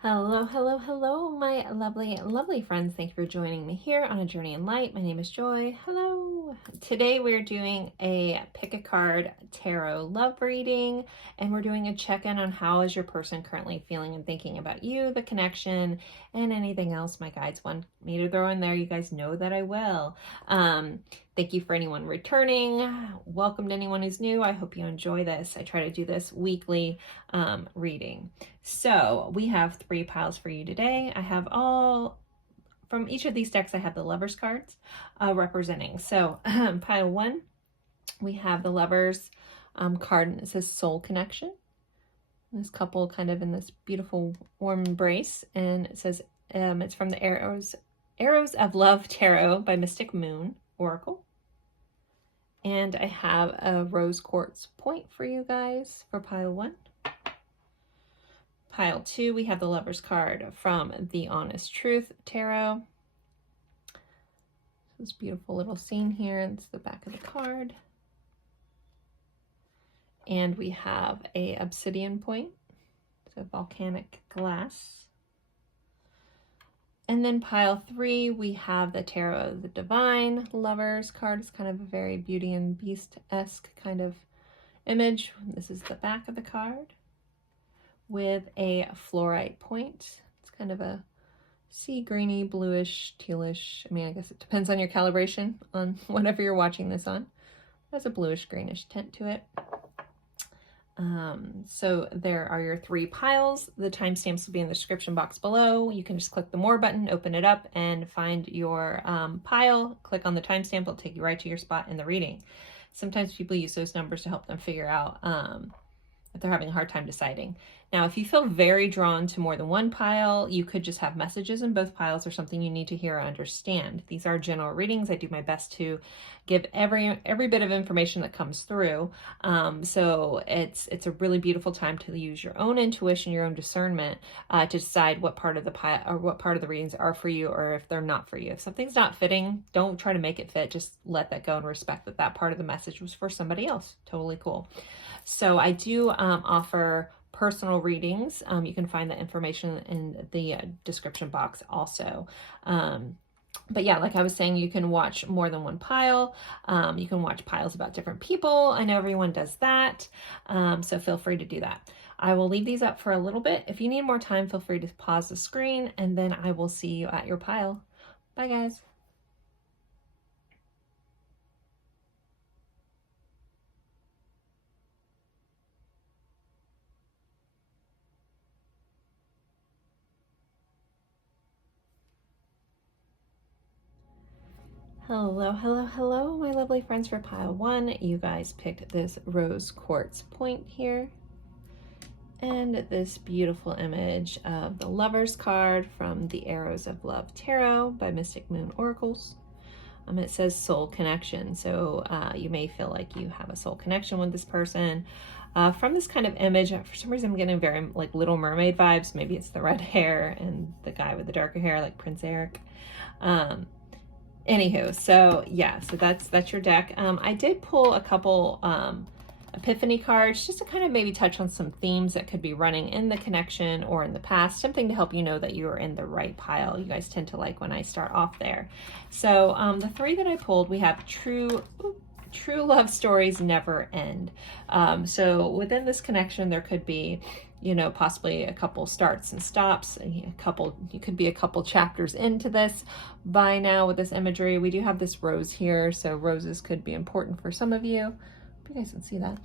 Hello, hello, hello, my lovely, lovely friends. Thank you for joining me here on A Journey in Light. My name is Joy. Hello. Today we're doing a pick a card tarot love reading, and we're doing a check-in on how is your person currently feeling and thinking about you, the connection, and anything else my guides want me to throw in there. You guys know that I will. Thank you for anyone returning. Welcome to anyone who's new. I hope you enjoy this. I try to do this weekly reading. So we have 3 piles for you today. I have all, from each of these decks, I have the Lovers cards representing. So pile 1, we have the Lovers card, and it says Soul Connection. This couple kind of in this beautiful warm embrace, and it says it's from the Arrows of Love Tarot by Mystic Moon Oracle. And I have a rose quartz point for you guys for pile 1. Pile 2, we have the Lover's card from the Honest Truth Tarot. This beautiful little scene here. It's the back of the card. And we have a obsidian point, so volcanic glass. And then pile 3, we have the Tarot of the Divine Lovers card. It's kind of a very Beauty and Beast-esque kind of image. This is the back of the card with a fluorite point. It's kind of a sea greeny, bluish, tealish. I mean, I guess it depends on your calibration on whatever you're watching this on. It has a bluish greenish tint to it. So there are your 3 piles. The timestamps will be in the description box below. You can just click the More button, open it up, and find your pile. Click on the timestamp. It'll take you right to your spot in the reading. Sometimes people use those numbers to help them figure out if they're having a hard time deciding. Now, if you feel very drawn to more than one pile, you could just have messages in both piles or something you need to hear or understand. These are general readings. I do my best to give every bit of information that comes through. So it's a really beautiful time to use your own intuition, your own discernment to decide what part of the pile or what part of the readings are for you or if they're not for you. If something's not fitting, don't try to make it fit. Just let that go and respect that that part of the message was for somebody else. Totally cool. So I do offer personal readings. You can find that information in the description box also. But yeah, like I was saying, you can watch more than one pile. You can watch piles about different people. I know everyone does that. So feel free to do that. I will leave these up for a little bit. If you need more time, feel free to pause the screen, and then I will see you at your pile. Bye, guys. Hello, hello, hello, my lovely friends for pile 1. You guys picked this rose quartz point here. And this beautiful image of the Lover's card from the Arrows of Love Tarot by Mystic Moon Oracles. It says soul connection. So you may feel like you have a soul connection with this person. From this kind of image, for some reason I'm getting very like Little Mermaid vibes. Maybe it's the red hair and the guy with the darker hair like Prince Eric. Anywho, so yeah, so that's your deck. I did pull a couple epiphany cards just to kind of maybe touch on some themes that could be running in the connection or in the past, something to help you know that you are in the right pile. You guys tend to like when I start off there. So the 3 that I pulled, we have true love stories never end. So within this connection, there could be, you know, possibly a couple starts and stops, you could be a couple chapters into this by now with this imagery. We do have this rose here, so roses could be important for some of you. Hope you guys can see that.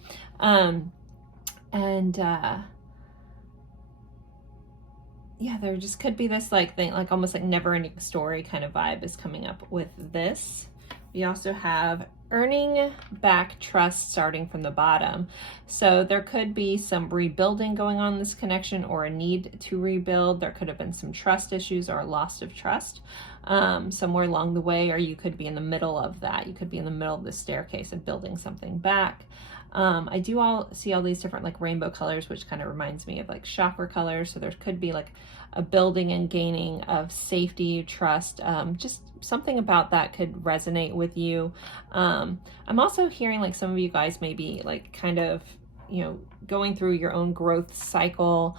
Yeah, there just could be this like thing, like almost like never ending story kind of vibe is coming up with this. We also have earning back trust starting from the bottom. So there could be some rebuilding going on in this connection or a need to rebuild. There could have been some trust issues or loss of trust somewhere along the way, or you could be in the middle of that. You could be in the middle of the staircase of building something back. I do see all these different like rainbow colors, which kind of reminds me of like chakra colors. So there could be like a building and gaining of safety, trust, just something about that could resonate with you. I'm also hearing like some of you guys may be like kind of, you know, going through your own growth cycle,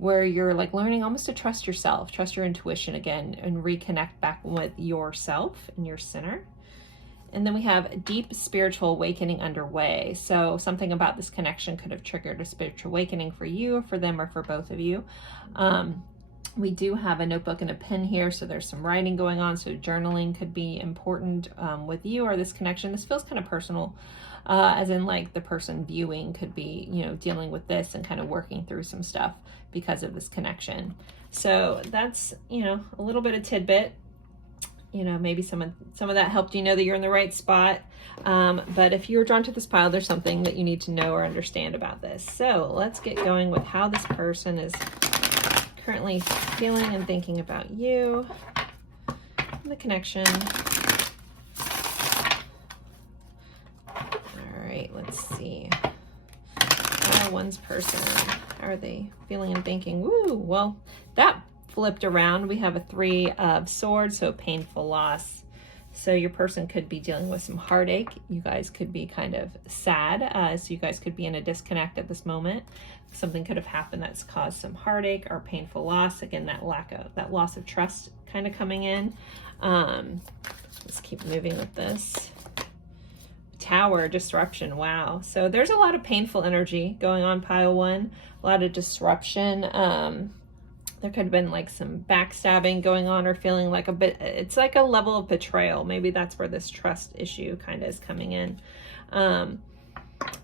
where you're like learning almost to trust yourself, trust your intuition again, and reconnect back with yourself and your center. And then we have deep spiritual awakening underway. So something about this connection could have triggered a spiritual awakening for you, or for them, or for both of you. We do have a notebook and a pen here, so there's some writing going on. So journaling could be important with you or this connection. This feels kind of personal, as in like the person viewing could be, you know, dealing with this and kind of working through some stuff because of this connection. So that's, you know, a little bit of tidbit. You know, maybe some of that helped you know that you're in the right spot. But if you're drawn to this pile, there's something that you need to know or understand about this. So let's get going with how this person is currently feeling and thinking about you, and the connection. All right, let's see. One's person, how are they feeling and thinking? Woo, well, that flipped around. We have a 3 of Swords, so painful loss. So your person could be dealing with some heartache. You guys could be kind of sad. So you guys could be in a disconnect at this moment. Something could have happened that's caused some heartache or painful loss. Again, that loss of trust kind of coming in. Let's keep moving with this. Tower, disruption. Wow. So there's a lot of painful energy going on, pile 1. A lot of disruption. There could have been like some backstabbing going on, or feeling like a bit, it's like a level of betrayal. Maybe that's where this trust issue kind of is coming in. And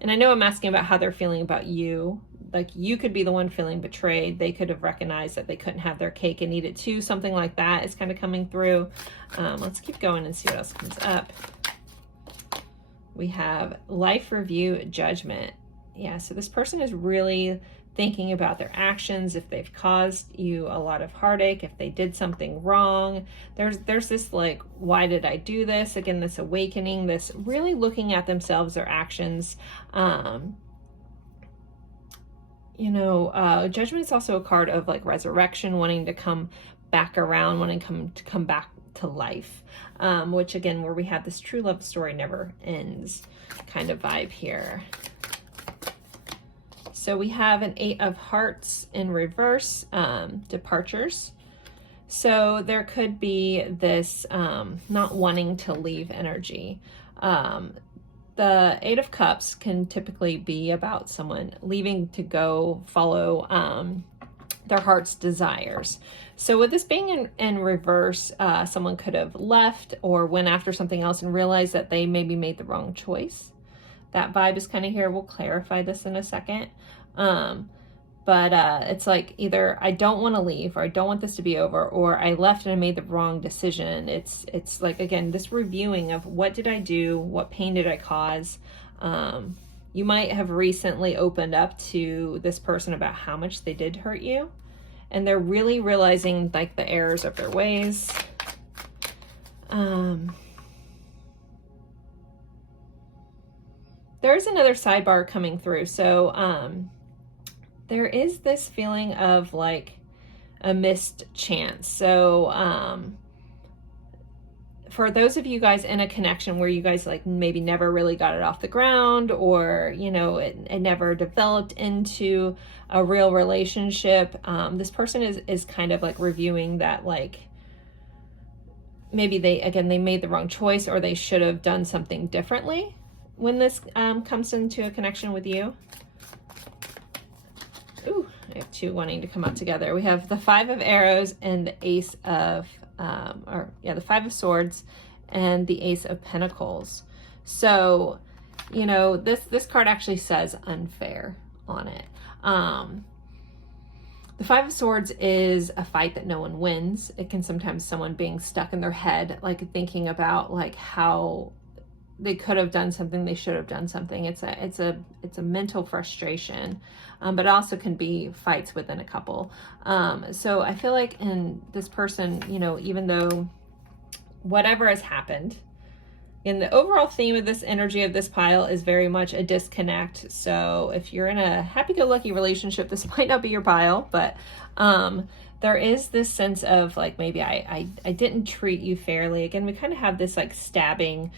I know I'm asking about how they're feeling about you. Like you could be the one feeling betrayed. They could have recognized that they couldn't have their cake and eat it too. Something like that is kind of coming through. Let's keep going and see what else comes up. We have life review, judgment. Yeah, so this person is really thinking about their actions, if they've caused you a lot of heartache, if they did something wrong. There's this like, why did I do this? Again, this awakening, this really looking at themselves, their actions. You know, judgment is also a card of like resurrection, wanting to come back around, wanting to come back to life, which again, where we have this true love story never ends kind of vibe here. So we have an 8 of Hearts in reverse, departures. So there could be this not wanting to leave energy. The 8 of Cups can typically be about someone leaving to go follow their heart's desires. So with this being in reverse, someone could have left or went after something else and realized that they maybe made the wrong choice. That vibe is kind of here. We'll clarify this in a second. But it's like either I don't want to leave, or I don't want this to be over, or I left and I made the wrong decision. It's like, again, this reviewing of what did I do? What pain did I cause? You might have recently opened up to this person about how much they did hurt you, and they're really realizing like the errors of their ways. There's another sidebar coming through. So there is this feeling of like a missed chance. So for those of you guys in a connection where you guys like maybe never really got it off the ground, or you know it never developed into a real relationship, this person is kind of like reviewing that, like maybe they made the wrong choice, or they should have done something differently when this comes into a connection with you. Ooh, I have 2 wanting to come out together. We have the 5 of Arrows and the Ace of, the 5 of Swords and the Ace of Pentacles. So, you know, this card actually says unfair on it. The 5 of Swords is a fight that no one wins. It can sometimes someone being stuck in their head, like thinking about like how they could have done something, they should have done something. It's a mental frustration, but it also can be fights within a couple. So I feel like in this person, you know, even though whatever has happened, in the overall theme of this energy of this pile is very much a disconnect. So if you're in a happy-go-lucky relationship, this might not be your pile, but there is this sense of like, maybe I didn't treat you fairly. Again, we kind of have this like stabbing,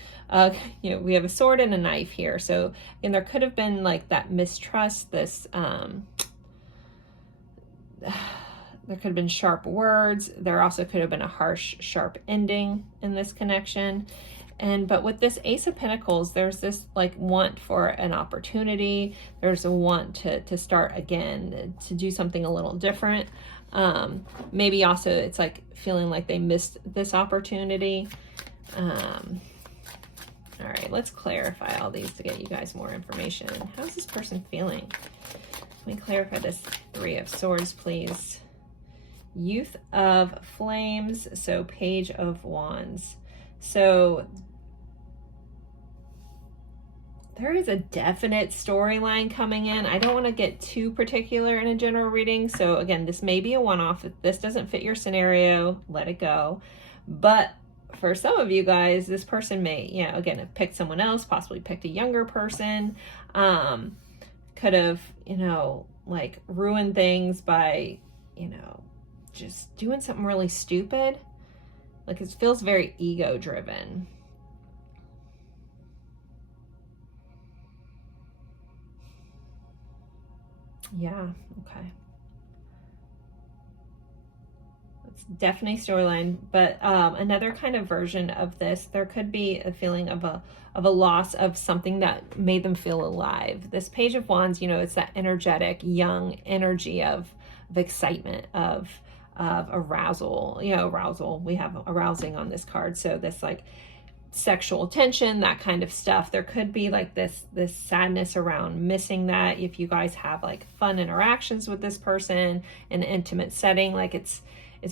you know, we have a sword and a knife here. So, and there could have been like that mistrust, this, There could have been sharp words. There also could have been a harsh, sharp ending in this connection. But with this Ace of Pentacles, there's this like want for an opportunity. There's a want to start again, to do something a little different. Maybe also it's like feeling like they missed this opportunity. All right, let's clarify all these to get you guys more information. How's this person feeling? Let me clarify this Three of Swords, please. Youth of Flames, so Page of Wands. So there is a definite storyline coming in. I don't want to get too particular in a general reading. So again, this may be a one-off. If this doesn't fit your scenario, let it go. But for some of you guys, this person may, you know, again, have picked someone else, possibly picked a younger person, could have, you know, like ruined things by, you know, just doing something really stupid. Like it feels very ego driven. Yeah, okay. It's definitely storyline, but another kind of version of this, there could be a feeling of a loss of something that made them feel alive. This Page of Wands, you know, it's that energetic, young energy of excitement, of arousal, you know, arousal. We have arousing on this card. So this like sexual tension, that kind of stuff. There could be like this sadness around missing that. If you guys have like fun interactions with this person in an intimate setting, like it's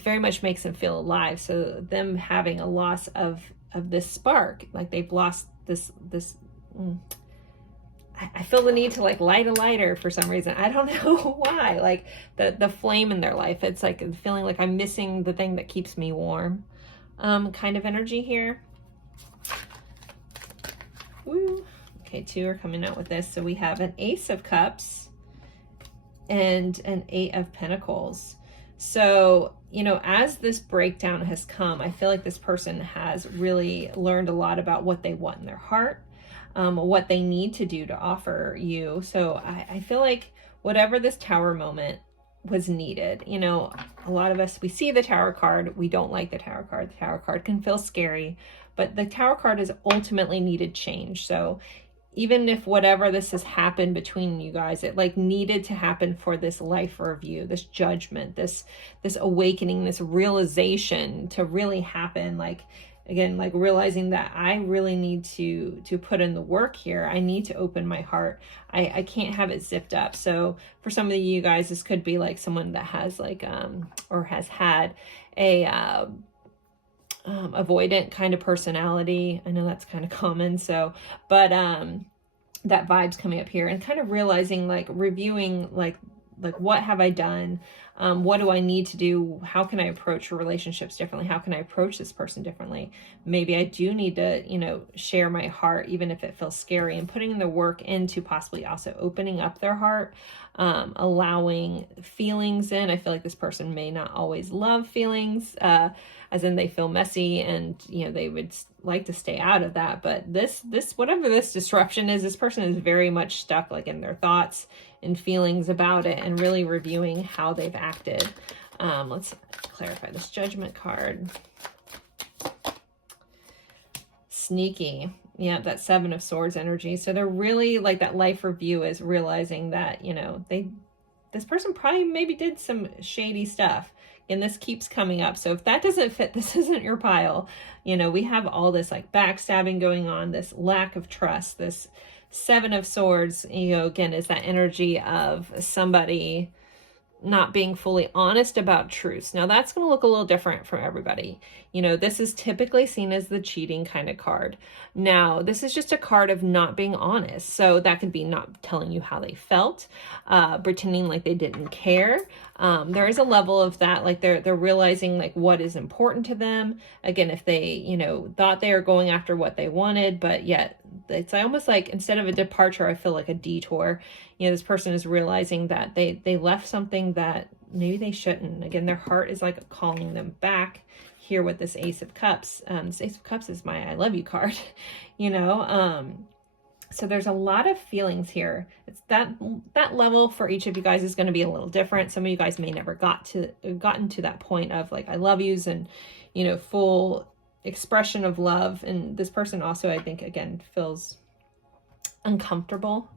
very much makes them feel alive. So them having a loss of this spark, like they've lost this I feel the need to like light a lighter for some reason. I don't know why. Like the flame in their life. It's like feeling like I'm missing the thing that keeps me warm. Kind of energy here. Woo. Okay, two are coming out with this. So we have an Ace of Cups and an Eight of Pentacles. So, you know, as this breakdown has come, I feel like this person has really learned a lot about what they want in their heart, what they need to do to offer you. So I feel like whatever this Tower moment was needed. You know, a lot of us, we see the Tower card, we don't like the Tower card. The Tower card can feel scary, but the Tower card is ultimately needed change. So even if whatever this has happened between you guys, it like needed to happen for this life review, this judgment, this awakening, this realization to really happen. Like, again, like realizing that I really need to put in the work here. I need to open my heart. I can't have it zipped up. So for some of you guys, this could be like someone that has like, or has had a, avoidant kind of personality. I know that's kind of common. So, but, that vibe's coming up here and kind of realizing, like reviewing, like what have I done? What do I need to do? How can I approach relationships differently? How can I approach this person differently? Maybe I do need to, you know, share my heart, even if it feels scary, and putting the work into possibly also opening up their heart, allowing feelings in. I feel like this person may not always love feelings, as in they feel messy and, you know, they would like to stay out of that. But this, whatever this disruption is, this person is very much stuck like in their thoughts and feelings about it and really reviewing how they've acted. Let's clarify this Judgment card. Sneaky. Yeah, that Seven of Swords energy. So they're really like that life review is realizing that, you know, this person probably maybe did some shady stuff. And this keeps coming up. So if that doesn't fit, this isn't your pile. You know, we have all this like backstabbing going on, this lack of trust, this Seven of Swords, you know, again, is that energy of somebody not being fully honest about truths. Now that's going to look a little different for everybody. You know, this is typically seen as the cheating kind of card. Now, this is just a card of not being honest. So that could be not telling you how they felt, pretending like they didn't care. There is a level of that, like they're realizing like what is important to them. Again, if they, you know, thought they were going after what they wanted, but yet it's almost like instead of a departure, I feel like a detour. You know, this person is realizing that they left something that maybe they shouldn't. Again, their heart is like calling them back here with this Ace of Cups. This Ace of Cups is my I love you card, you know. So there's a lot of feelings here. It's that level for each of you guys is going to be a little different. Some of you guys may never gotten to that point of like I love yous and, you know, full expression of love. And this person also, I think, again, feels uncomfortable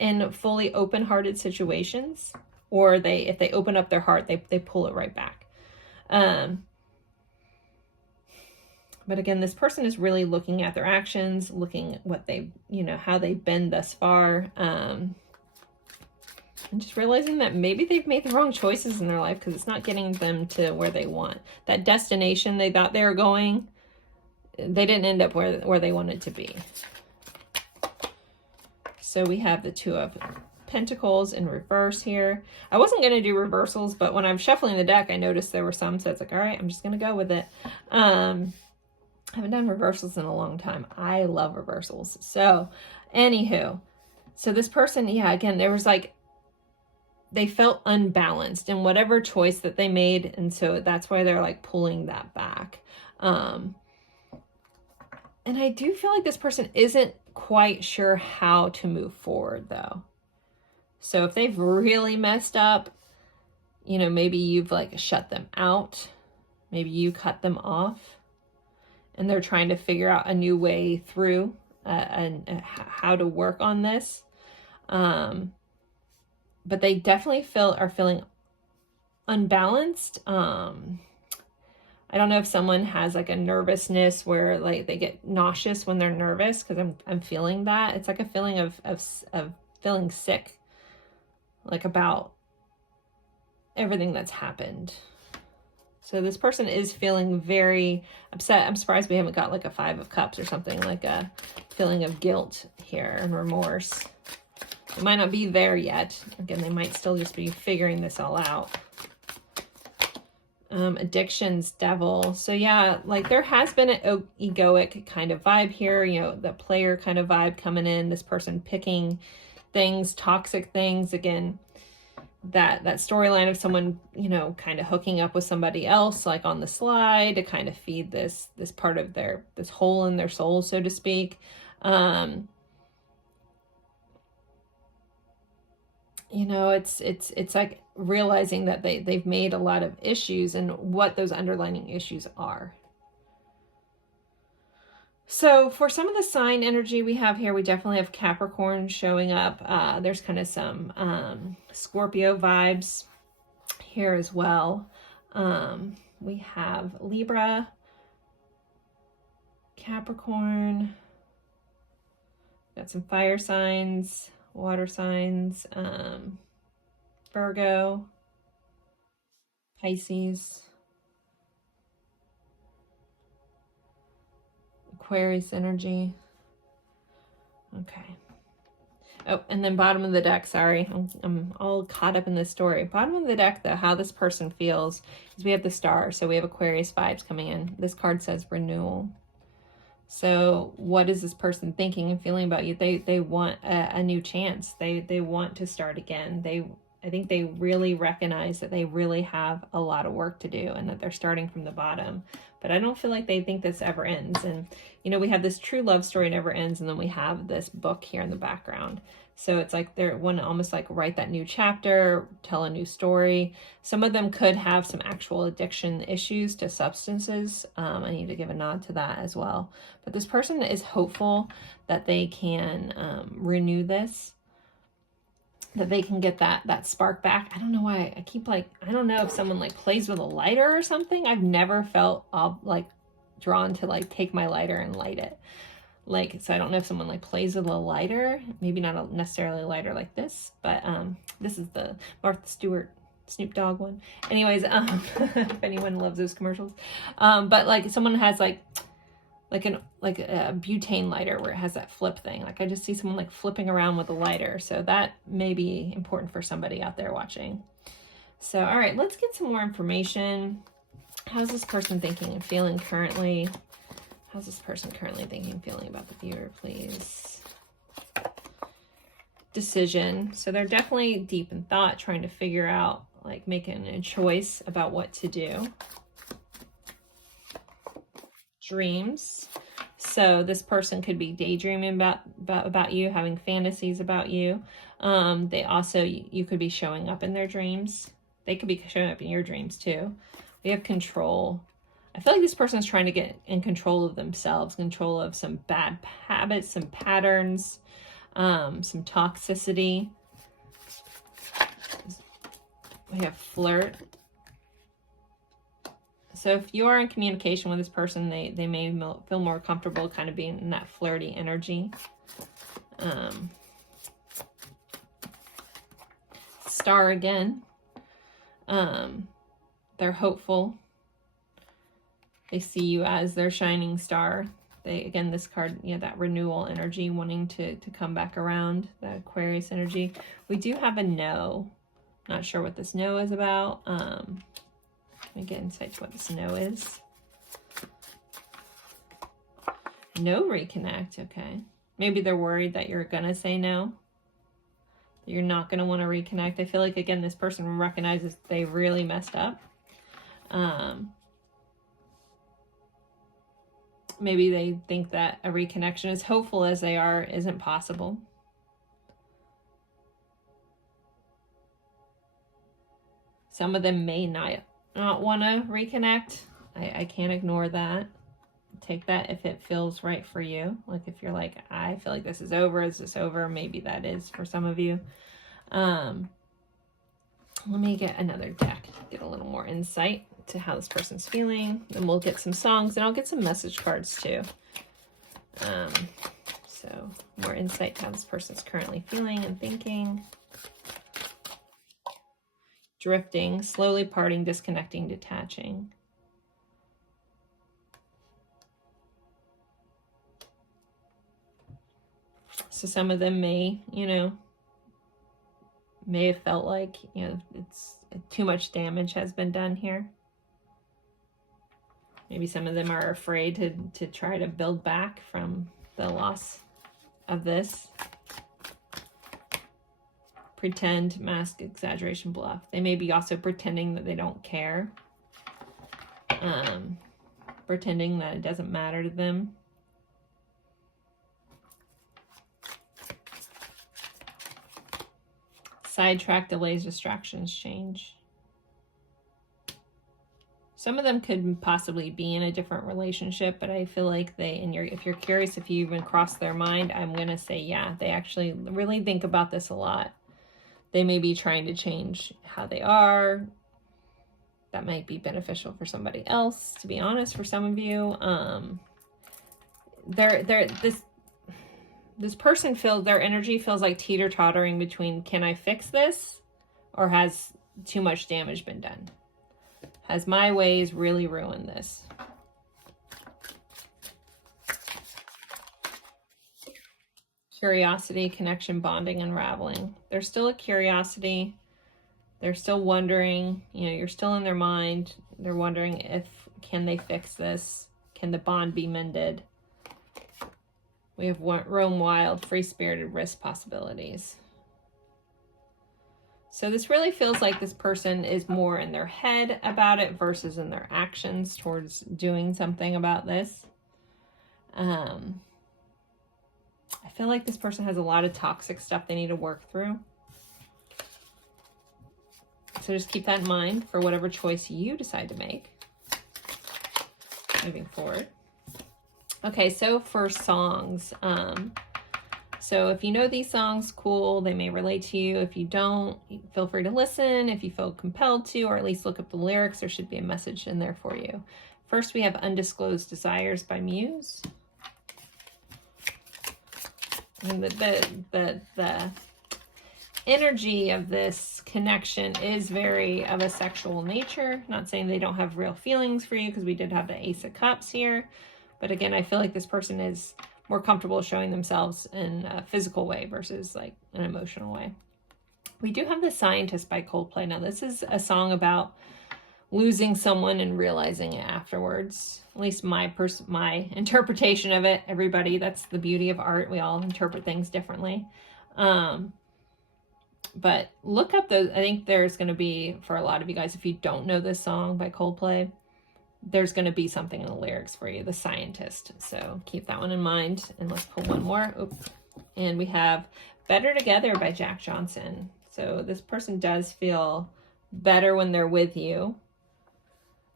in fully open-hearted situations, or if they open up their heart, they pull it right back. But again, this person is really looking at their actions, looking at what they, you know, how they've been thus far. And just realizing that maybe they've made the wrong choices in their life because it's not getting them to where they want. That destination they thought they were going, they didn't end up where they wanted to be. So we have the Two of Pentacles in reverse here. I wasn't going to do reversals, but when I'm shuffling the deck, I noticed there were some, so it's like, all right, I'm just going to go with it. I haven't done reversals in a long time. I love reversals. So anywho, so this person, yeah, again, there was like, they felt unbalanced in whatever choice that they made. And so that's why they're like pulling that back. And I do feel like this person isn't quite sure how to move forward though. So if they've really messed up, you know, maybe you've like shut them out. Maybe you cut them off. And they're trying to figure out a new way through and how to work on this. But they definitely are feeling unbalanced. I don't know if someone has like a nervousness where like they get nauseous when they're nervous, because I'm feeling that. It's like a feeling of feeling sick, like about everything that's happened. So this person is feeling very upset. I'm surprised we haven't got like a Five of Cups or something, like a feeling of guilt here and remorse. It might not be there yet. Again, they might still just be figuring this all out. Addictions, Devil. So yeah, like there has been an egoic kind of vibe here, you know, the player kind of vibe coming in, this person picking things, toxic things. Again, that storyline of someone, you know, kind of hooking up with somebody else, like on the slide, to kind of feed this part of this hole in their soul, so to speak. You know, it's like realizing that they've made a lot of issues and what those underlying issues are. So for some of the sign energy we have here, we definitely have Capricorn showing up. There's kind of some Scorpio vibes here as well. We have Libra, Capricorn, got some fire signs, water signs, Virgo, Pisces, Aquarius energy. Okay. Oh, and then bottom of the deck, sorry. I'm all caught up in this story. Bottom of the deck, though, how this person feels is we have the Star. So we have Aquarius vibes coming in. This card says renewal. So what is this person thinking and feeling about you? They want a new chance. They want to start again. I think they really recognize that they really have a lot of work to do and that they're starting from the bottom. But I don't feel like they think this ever ends. And, you know, we have this true love story never ends. And then we have this book here in the background. So it's like they want to almost like write that new chapter, tell a new story. Some of them could have some actual addiction issues to substances. I need to give a nod to that as well. But this person is hopeful that they can renew this, that they can get that spark back. I don't know why I keep like, I don't know if someone like plays with a lighter or something. I've never felt like drawn to like take my lighter and light it. Like, so I don't know if someone like plays with a lighter, maybe not necessarily a lighter like this, but this is the Martha Stewart Snoop Dogg one. Anyways, if anyone loves those commercials. But like someone has like a butane lighter where it has that flip thing. Like I just see someone like flipping around with a lighter. So that may be important for somebody out there watching. So, all right, let's get some more information. How's this person thinking and feeling currently? How's this person currently thinking and feeling about the viewer, please? Decision. So they're definitely deep in thought, trying to figure out, like making a choice about what to do. Dreams. So this person could be daydreaming about you, having fantasies about you. They also, you could be showing up in their dreams. They could be showing up in your dreams too. We have control. I feel like this person is trying to get in control of themselves, control of some bad habits, some patterns, some toxicity. We have flirt. So if you are in communication with this person, they may feel more comfortable kind of being in that flirty energy. Star again. They're hopeful. They see you as their shining star. They, again, this card, you know, that renewal energy, wanting to come back around, that Aquarius energy. We do have a no. Not sure what this no is about. Let me get insight to what this no is. No reconnect, okay. Maybe they're worried that you're gonna say no. You're not gonna want to reconnect. I feel like, again, this person recognizes they really messed up. Maybe they think that a reconnection, as hopeful as they are, isn't possible. Some of them may not want to reconnect. I can't ignore that. Take that if it feels right for you. Like if you're like, I feel like this is over. Is this over? Maybe that is for some of you. Let me get another deck, get a little more insight to how this person's feeling. Then we'll get some songs, and I'll get some message cards too. So more insight to how this person's currently feeling and thinking. Drifting, slowly parting, disconnecting, detaching. So some of them may, you know, may have felt like, you know, it's too much damage has been done here. Maybe some of them are afraid to try to build back from the loss of this. Pretend, mask, exaggeration, bluff. They may be also pretending that they don't care. Pretending that it doesn't matter to them. Sidetrack, delays, distractions, change. Some of them could possibly be in a different relationship, but I feel like if you're curious if you even crossed their mind, I'm going to say, yeah, they actually really think about this a lot. They may be trying to change how they are. That might be beneficial for somebody else, to be honest, for some of you. This person feels, their energy feels like teeter-tottering between, can I fix this? Or has too much damage been done? Has my ways really ruined this? Curiosity, connection, bonding, unraveling. There's still a curiosity. They're still wondering, you know, you're still in their mind. They're wondering can they fix this? Can the bond be mended? We have roam wild, free-spirited, risk possibilities. So this really feels like this person is more in their head about it versus in their actions towards doing something about this. I feel like this person has a lot of toxic stuff they need to work through. So just keep that in mind for whatever choice you decide to make moving forward. Okay, so for songs, so if you know these songs, cool, they may relate to you. If you don't, feel free to listen. If you feel compelled to, or at least look up the lyrics, there should be a message in there for you. First, we have Undisclosed Desires by Muse. And the energy of this connection is very of a sexual nature. Not saying they don't have real feelings for you, because we did have the Ace of Cups here. But again, I feel like this person is more comfortable showing themselves in a physical way versus like an emotional way. We do have The Scientist by Coldplay. Now, this is a song about losing someone and realizing it afterwards. At least my interpretation of it. Everybody, that's the beauty of art. We all interpret things differently. But look up those. I think there's going to be, for a lot of you guys, if you don't know this song by Coldplay, there's going to be something in the lyrics for you, the scientist. So keep that one in mind. And let's pull one more. Oops. And we have Better Together by Jack Johnson. So this person does feel better when they're with you.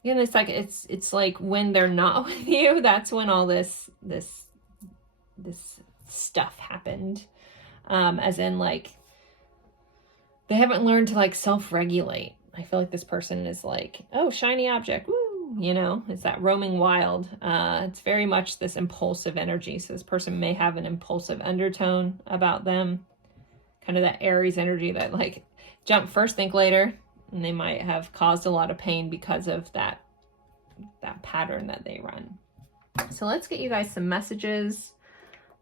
Again, it's like when they're not with you, that's when all this stuff happened. As in, like, they haven't learned to like self-regulate. I feel like this person is like, oh, shiny object, woo, you know, it's that roaming wild. It's very much this impulsive energy. So this person may have an impulsive undertone about them, kind of that Aries energy that like jump first, think later. And they might have caused a lot of pain because of that pattern that they run. So let's get you guys some messages.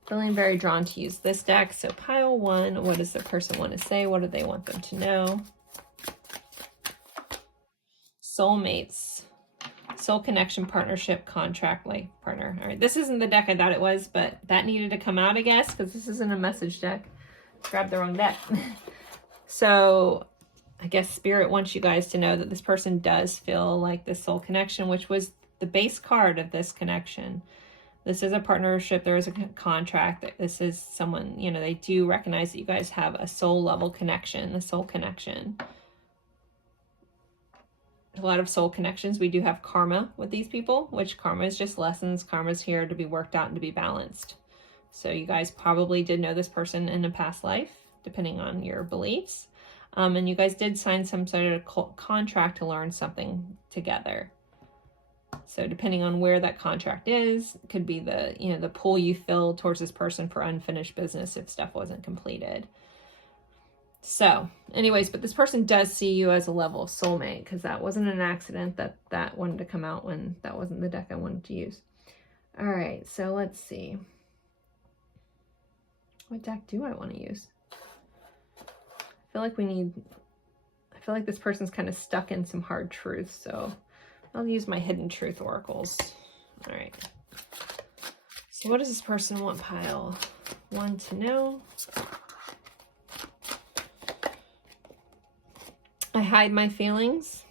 Feeling very drawn to use this deck. So pile 1, what does the person want to say? What do they want them to know? Soulmates. Soul connection, partnership, contract, like partner. All right, this isn't the deck I thought it was, but that needed to come out, I guess, because this isn't a message deck. Grabbed the wrong deck. So I guess Spirit wants you guys to know that this person does feel like this soul connection, which was the base card of this connection. This is a partnership. There is a contract. This is someone, you know, they do recognize that you guys have a soul level connection, a soul connection. A lot of soul connections. We do have karma with these people, which karma is just lessons. Karma is here to be worked out and to be balanced. So you guys probably did know this person in a past life, depending on your beliefs. And you guys did sign some sort of contract to learn something together. So depending on where that contract is, could be the, you know, the pull you feel towards this person for unfinished business if stuff wasn't completed. So anyways, but this person does see you as a level of soulmate, because that wasn't an accident that wanted to come out when that wasn't the deck I wanted to use. All right, so let's see. What deck do I want to use? I feel like this person's kind of stuck in some hard truths, so I'll use my Hidden Truth oracles. All right. So what does this person want pile 1 to know? I hide my feelings.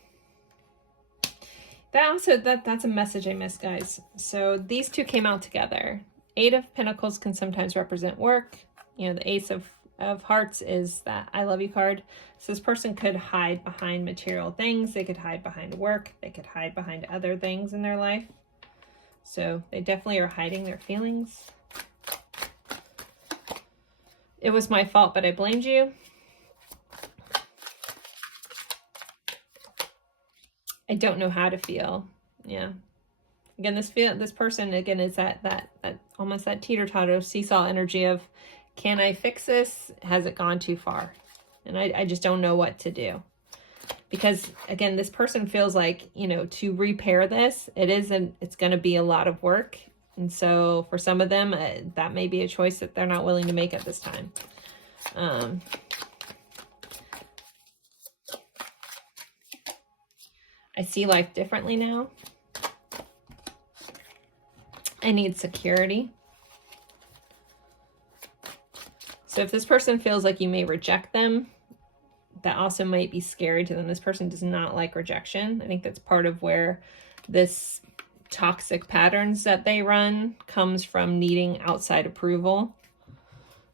That's a message I missed, guys. So these two came out together. 8 of Pentacles can sometimes represent work. You know, the Ace of Hearts is that I love you card. So this person could hide behind material things. They could hide behind work. They could hide behind other things in their life. So they definitely are hiding their feelings. It was my fault, but I blamed you. I don't know how to feel. Yeah. Again, this person again is that almost that teeter-totter seesaw energy of, can I fix this? Has it gone too far? And I just don't know what to do. Because again, this person feels like, you know, to repair this, it's going to be a lot of work. And so for some of them, that may be a choice that they're not willing to make at this time. I see life differently now. I need security. So if this person feels like you may reject them, that also might be scary to them. This person does not like rejection. I think that's part of where this toxic patterns that they run comes from, needing outside approval.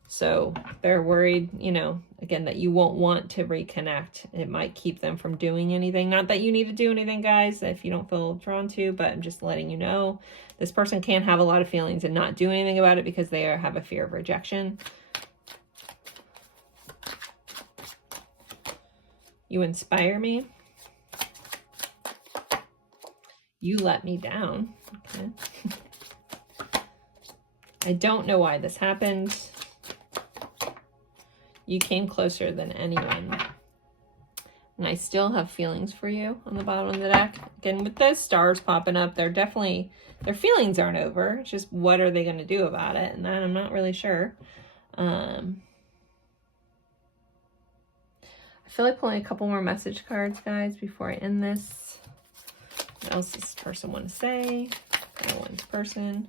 So they're worried, you know, again, that you won't want to reconnect. It might keep them from doing anything. Not that you need to do anything, guys, if you don't feel drawn to, but I'm just letting you know. This person can have a lot of feelings and not do anything about it because they have a fear of rejection. You inspire me. You let me down. Okay. I don't know why this happened. You came closer than anyone. And I still have feelings for you on the bottom of the deck. Again, with those stars popping up, their feelings aren't over. It's just, what are they going to do about it? And that I'm not really sure. I feel like pulling a couple more message cards, guys, before I end this. What else does this person want to say? I want this person.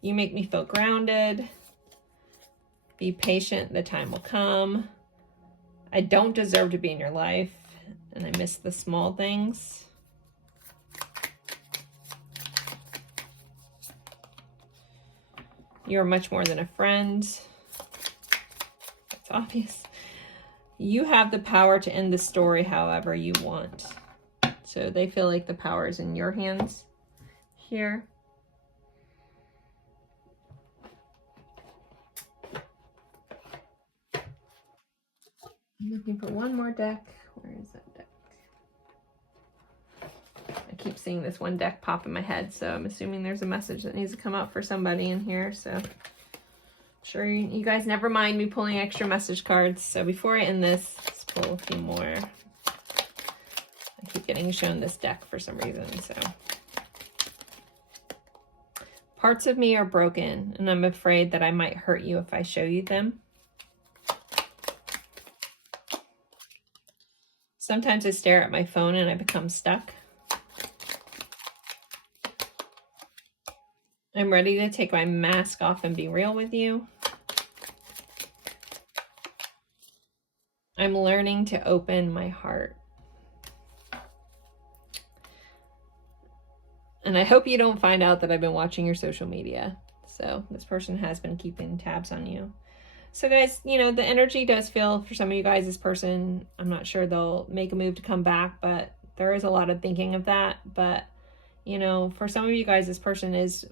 You make me feel grounded. Be patient. The time will come. I don't deserve to be in your life. And I miss the small things. You're much more than a friend. It's obvious. You have the power to end the story however you want. So they feel like the power is in your hands here. I'm looking for one more deck. Where is that deck? I keep seeing this one deck pop in my head, so I'm assuming there's a message that needs to come up for somebody in here. So sure, you guys never mind me pulling extra message cards. So before I end this, let's pull a few more. I keep getting shown this deck for some reason. So parts of me are broken, and I'm afraid that I might hurt you if I show you them. Sometimes I stare at my phone and I become stuck. I'm ready to take my mask off and be real with you. I'm learning to open my heart. And I hope you don't find out that I've been watching your social media. So this person has been keeping tabs on you. So guys, you know, the energy does feel for some of you guys, this person, I'm not sure they'll make a move to come back, but there is a lot of thinking of that. But, you know, for some of you guys, this person is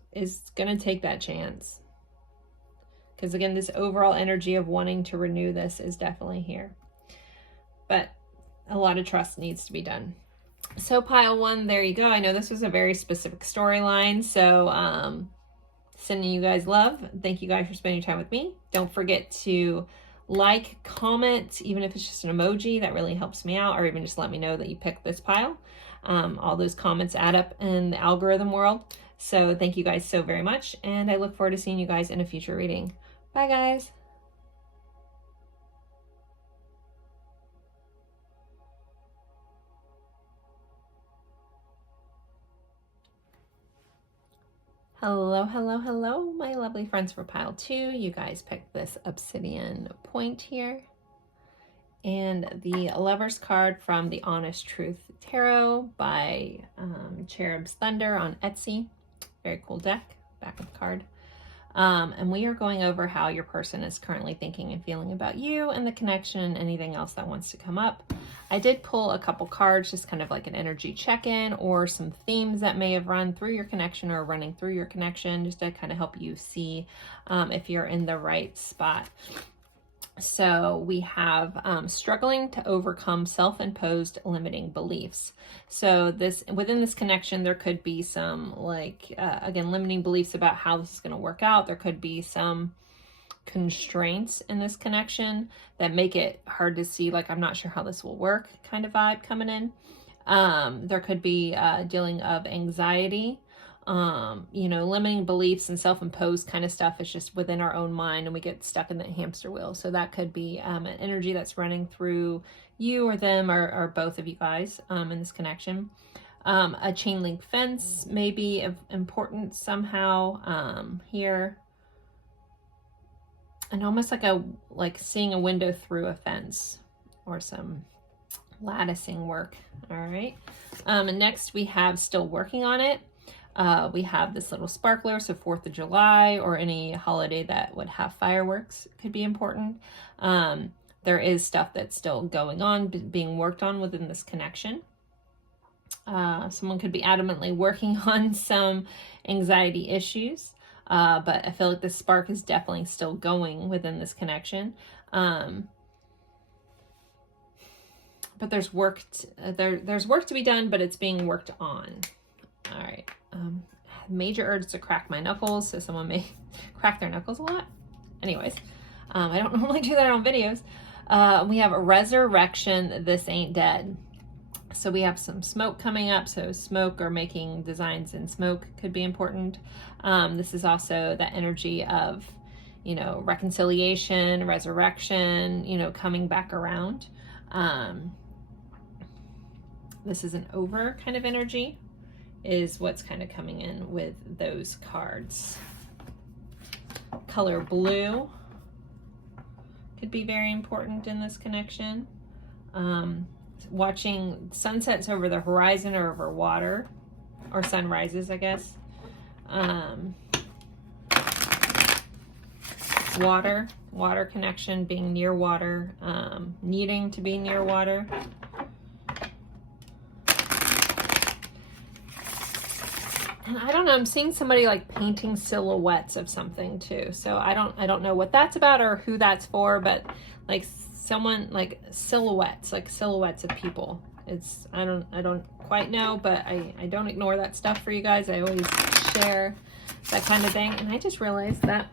going to take that chance. Because again, this overall energy of wanting to renew this is definitely here. But a lot of trust needs to be done. So pile one, there you go. I know this was a very specific storyline. So sending you guys love. Thank you guys for spending time with me. Don't forget to like, comment, even if it's just an emoji, that really helps me out, or even just let me know that you picked this pile. All those comments add up in the algorithm world. So thank you guys so very much. And I look forward to seeing you guys in a future reading. Bye guys. Hello, hello, hello, my lovely friends for pile 2. You guys picked this obsidian point here. And the Lover's card from the Honest Truth Tarot by Cherub's Thunder on Etsy. Very cool deck, back of the card. And we are going over how your person is currently thinking and feeling about you and the connection, anything else that wants to come up. I did pull a couple cards, just kind of like an energy check-in or some themes that may have run through your connection or running through your connection, just to kind of help you see if you're in the right spot. So we have struggling to overcome self-imposed limiting beliefs. So within this connection, there could be some again, limiting beliefs about how this is going to work out. There could be some constraints in this connection that make it hard to see, like, I'm not sure how this will work kind of vibe coming in. There could be dealing of anxiety. You know, limiting beliefs and self-imposed kind of stuff is just within our own mind, and we get stuck in that hamster wheel. So that could be an energy that's running through you or them or both of you guys in this connection. A chain link fence may be important somehow here. And almost like seeing a window through a fence or some latticing work. All right. And next we have still working on it. We have this little sparkler, so 4th of July or any holiday that would have fireworks could be important. There is stuff that's still going on, being worked on within this connection. Someone could be adamantly working on some anxiety issues, but I feel like the spark is definitely still going within this connection. But there's work to be done, but it's being worked on. All right. Major urge to crack my knuckles, so someone may crack their knuckles a lot. Anyways, I don't normally do that on videos. We have a resurrection, this ain't dead. So we have some smoke coming up, so smoke or making designs in smoke could be important. This is also that energy of, you know, reconciliation, resurrection, you know, coming back around. This is an over kind of energy, is what's kind of coming in with those cards. Color blue could be very important in this connection. Watching sunsets over the horizon or over water, or sunrises, I guess. water connection, being near water, needing to be near water. And I don't know, I'm seeing somebody like painting silhouettes of something too. So I don't know what that's about or who that's for, but like someone like silhouettes of people. It's, I don't quite know, but I don't ignore that stuff for you guys. I always share that kind of thing. And I just realized that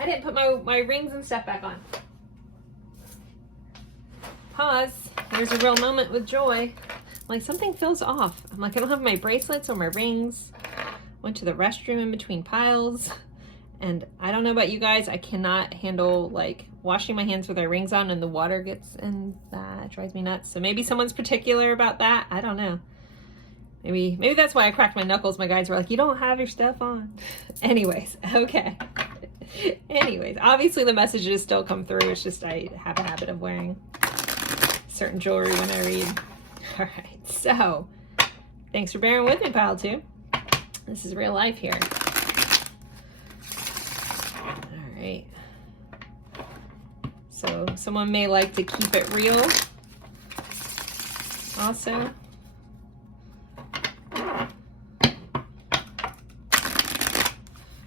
I didn't put my rings and stuff back on. Pause. There's a real moment with joy. Like something feels off. I'm like, I don't have my bracelets or my rings. Went to the restroom in between piles. And I don't know about you guys, I cannot handle like washing my hands with our rings on and the water gets in. That drives me nuts. So maybe someone's particular about that. I don't know. Maybe that's why I cracked my knuckles. My guys were like, you don't have your stuff on. Anyways, okay. Anyways, obviously the messages still come through. It's just I have a habit of wearing certain jewelry when I read. All right, so thanks for bearing with me, pile 2. This is real life here. All right. So someone may like to keep it real. Also.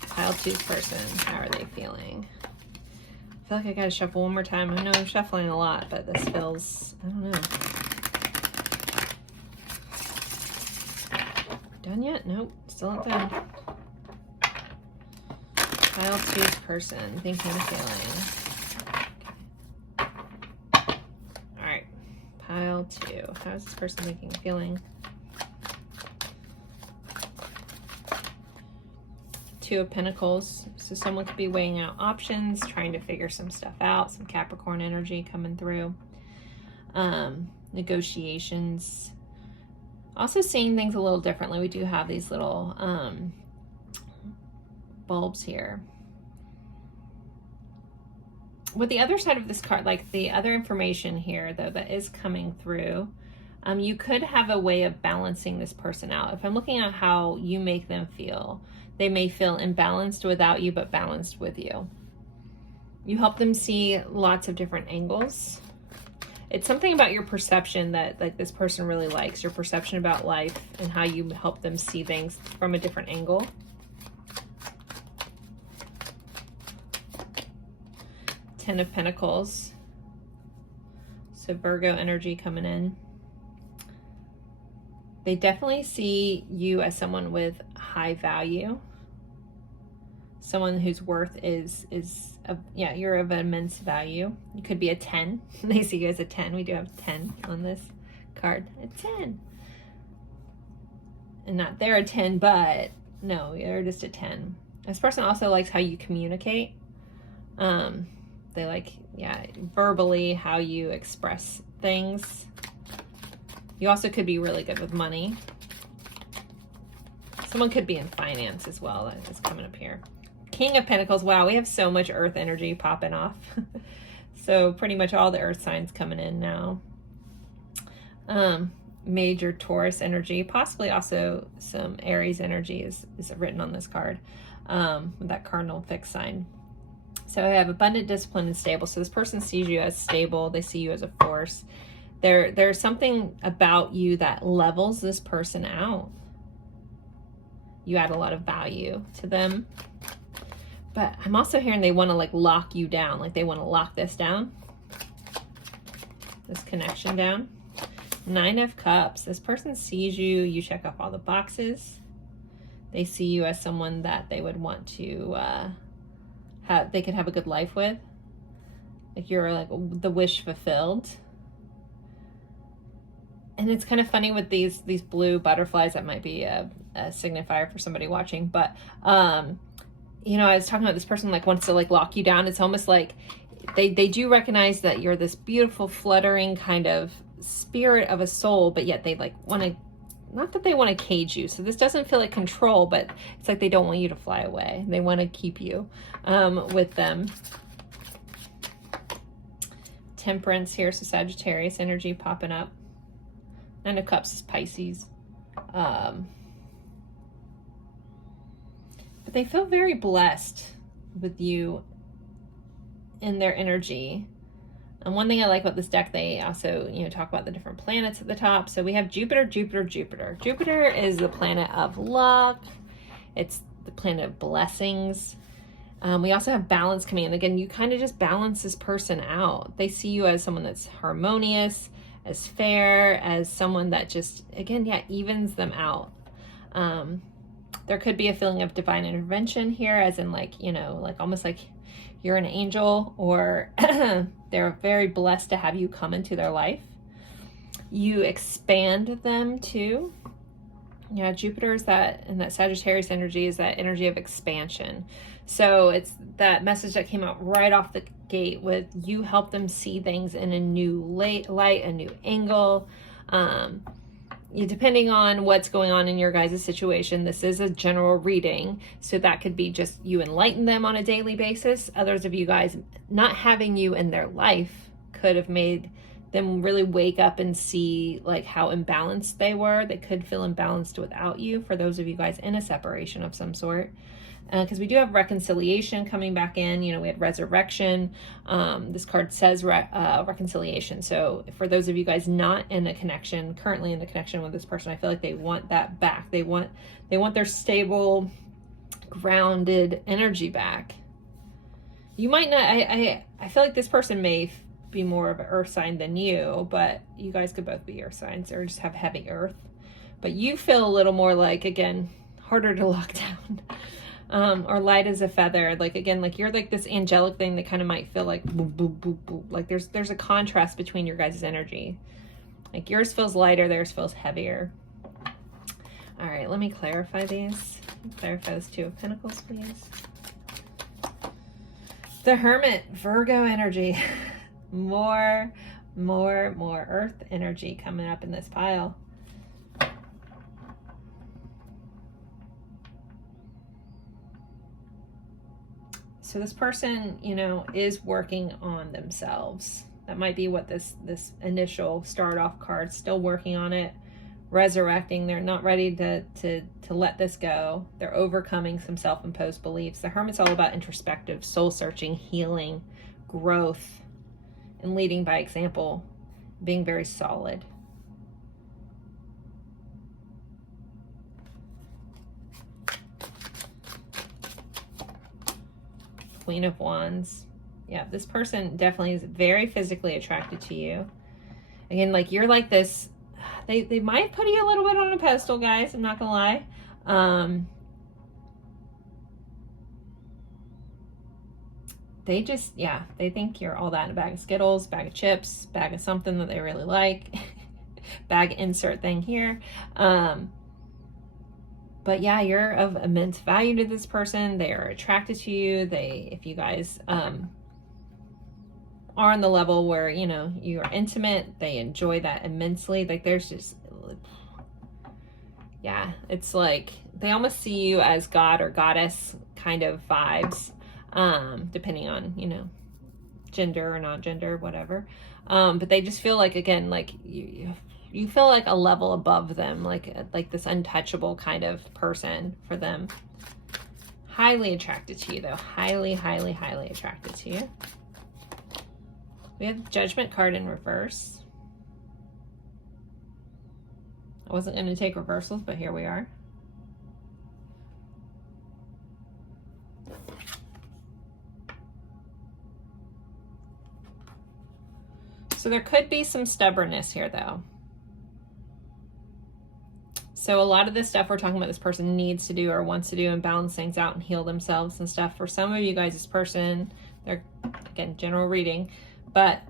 Pile 2's person, how are they feeling? I feel like I gotta shuffle one more time. I know I'm shuffling a lot, but this feels, I don't know. Done yet? Nope, still not done. Pile 2's person, thinking and feeling. Okay. All right, pile 2. How is this person thinking and feeling? 2 of Pentacles. So someone could be weighing out options, trying to figure some stuff out, some Capricorn energy coming through. Negotiations. Also seeing things a little differently. We do have these little bulbs here. With the other side of this card, like the other information here though that is coming through, you could have a way of balancing this person out. If I'm looking at how you make them feel, they may feel imbalanced without you, but balanced with you. You help them see lots of different angles. It's something about your perception that like this person really likes, your perception about life and how you help them see things from a different angle. Ten of Pentacles. So Virgo energy coming in. They definitely see you as someone with high value. Someone whose worth is yeah, you're of immense value. You could be a 10. They see you as a 10. We do have 10 on this card. A 10. And not they're a 10, but no, you're just a 10. This person also likes how you communicate. They like, yeah, verbally how you express things. You also could be really good with money. Someone could be in finance as well. That is coming up here. King of Pentacles. Wow, we have so much earth energy popping off. So pretty much all the earth signs coming in now. Major Taurus energy. Possibly also some Aries energy is written on this card. With that cardinal fixed sign. So I have abundant, disciplined, and stable. So this person sees you as stable. They see you as a force. There's something about you that levels this person out. You add a lot of value to them. But I'm also hearing they want to like lock you down. Like they want to lock this down. This connection down. 9 of Cups. This person sees you. You check off all the boxes. They see you as someone that they would want to they could have a good life with. Like you're like the wish fulfilled. And it's kind of funny with these blue butterflies. That might be a signifier for somebody watching. But, you know, I was talking about this person like wants to like lock you down. It's almost like they do recognize that you're this beautiful, fluttering kind of spirit of a soul. But yet they like want to, not that they want to cage you. So this doesn't feel like control, but it's like they don't want you to fly away. They want to keep you with them. Temperance here. So Sagittarius energy popping up. 9 of Cups is Pisces. But they feel very blessed with you in their energy. And one thing I like about this deck, they also, you know, talk about the different planets at the top. So we have Jupiter, Jupiter, Jupiter. Jupiter is the planet of luck. It's the planet of blessings. We also have balance coming in. Again, you kind of just balance this person out. They see you as someone that's harmonious, as fair, as someone that just, again, yeah, evens them out. There could be a feeling of divine intervention here, as in like, you know, like almost like you're an angel, or they're very blessed to have you come into their life. You expand them too. Yeah, Jupiter is that, and that Sagittarius energy is that energy of expansion. So it's that message that came out right off the gate with you help them see things in a new light, a new angle. Depending on what's going on in your guys' situation, this is a general reading. So that could be just you enlighten them on a daily basis. Others of you guys not having you in their life could have made them really wake up and see like how imbalanced they were. They could feel imbalanced without you, for those of you guys in a separation of some sort. Because we do have reconciliation coming back in. You know, we had resurrection. This card says reconciliation. So for those of you guys not in a connection, currently in the connection with this person, I feel like they want that back. They want their stable, grounded energy back. You might not, I feel like this person may be more of an earth sign than you, but you guys could both be earth signs or just have heavy earth. But you feel a little more like, again, harder to lock down. Or light as a feather. Like, again, like you're like this angelic thing that kind of might feel like boop, boop, boop, boop. Like there's a contrast between your guys' energy. Like yours feels lighter, theirs feels heavier. All right, let me clarify these. Clarify this Two of Pentacles, please. The Hermit, Virgo energy. more earth energy coming up in this pile. So this person, you know, is working on themselves. That might be what this initial start off card, still working on it, resurrecting. They're not ready to let this go. They're overcoming some self-imposed beliefs. The Hermit's all about introspective, soul searching, healing, growth, and leading by example, being very solid. Queen of Wands. Yeah, this person definitely is very physically attracted to you. Again, like you're like this, they might put you a little bit on a pedestal, guys, I'm not gonna lie. They just, yeah, they think you're all that in a bag of Skittles, bag of chips, bag of something that they really like, bag insert thing here. But yeah, you're of immense value to this person. They are attracted to you. If you guys are on the level where, you know, you are intimate, they enjoy that immensely. Like there's just, yeah, it's like they almost see you as God or goddess kind of vibes, depending on, you know, gender or non-gender, whatever. But they just feel like, again, like you feel like a level above them, like this untouchable kind of person for them. Highly attracted to you, though. Highly, highly, highly attracted to you. We have the Judgment card in reverse. I wasn't going to take reversals, but here we are. So there could be some stubbornness here, though. So a lot of this stuff we're talking about this person needs to do or wants to do and balance things out and heal themselves and stuff. For some of you guys, this person, they're, again, general reading, but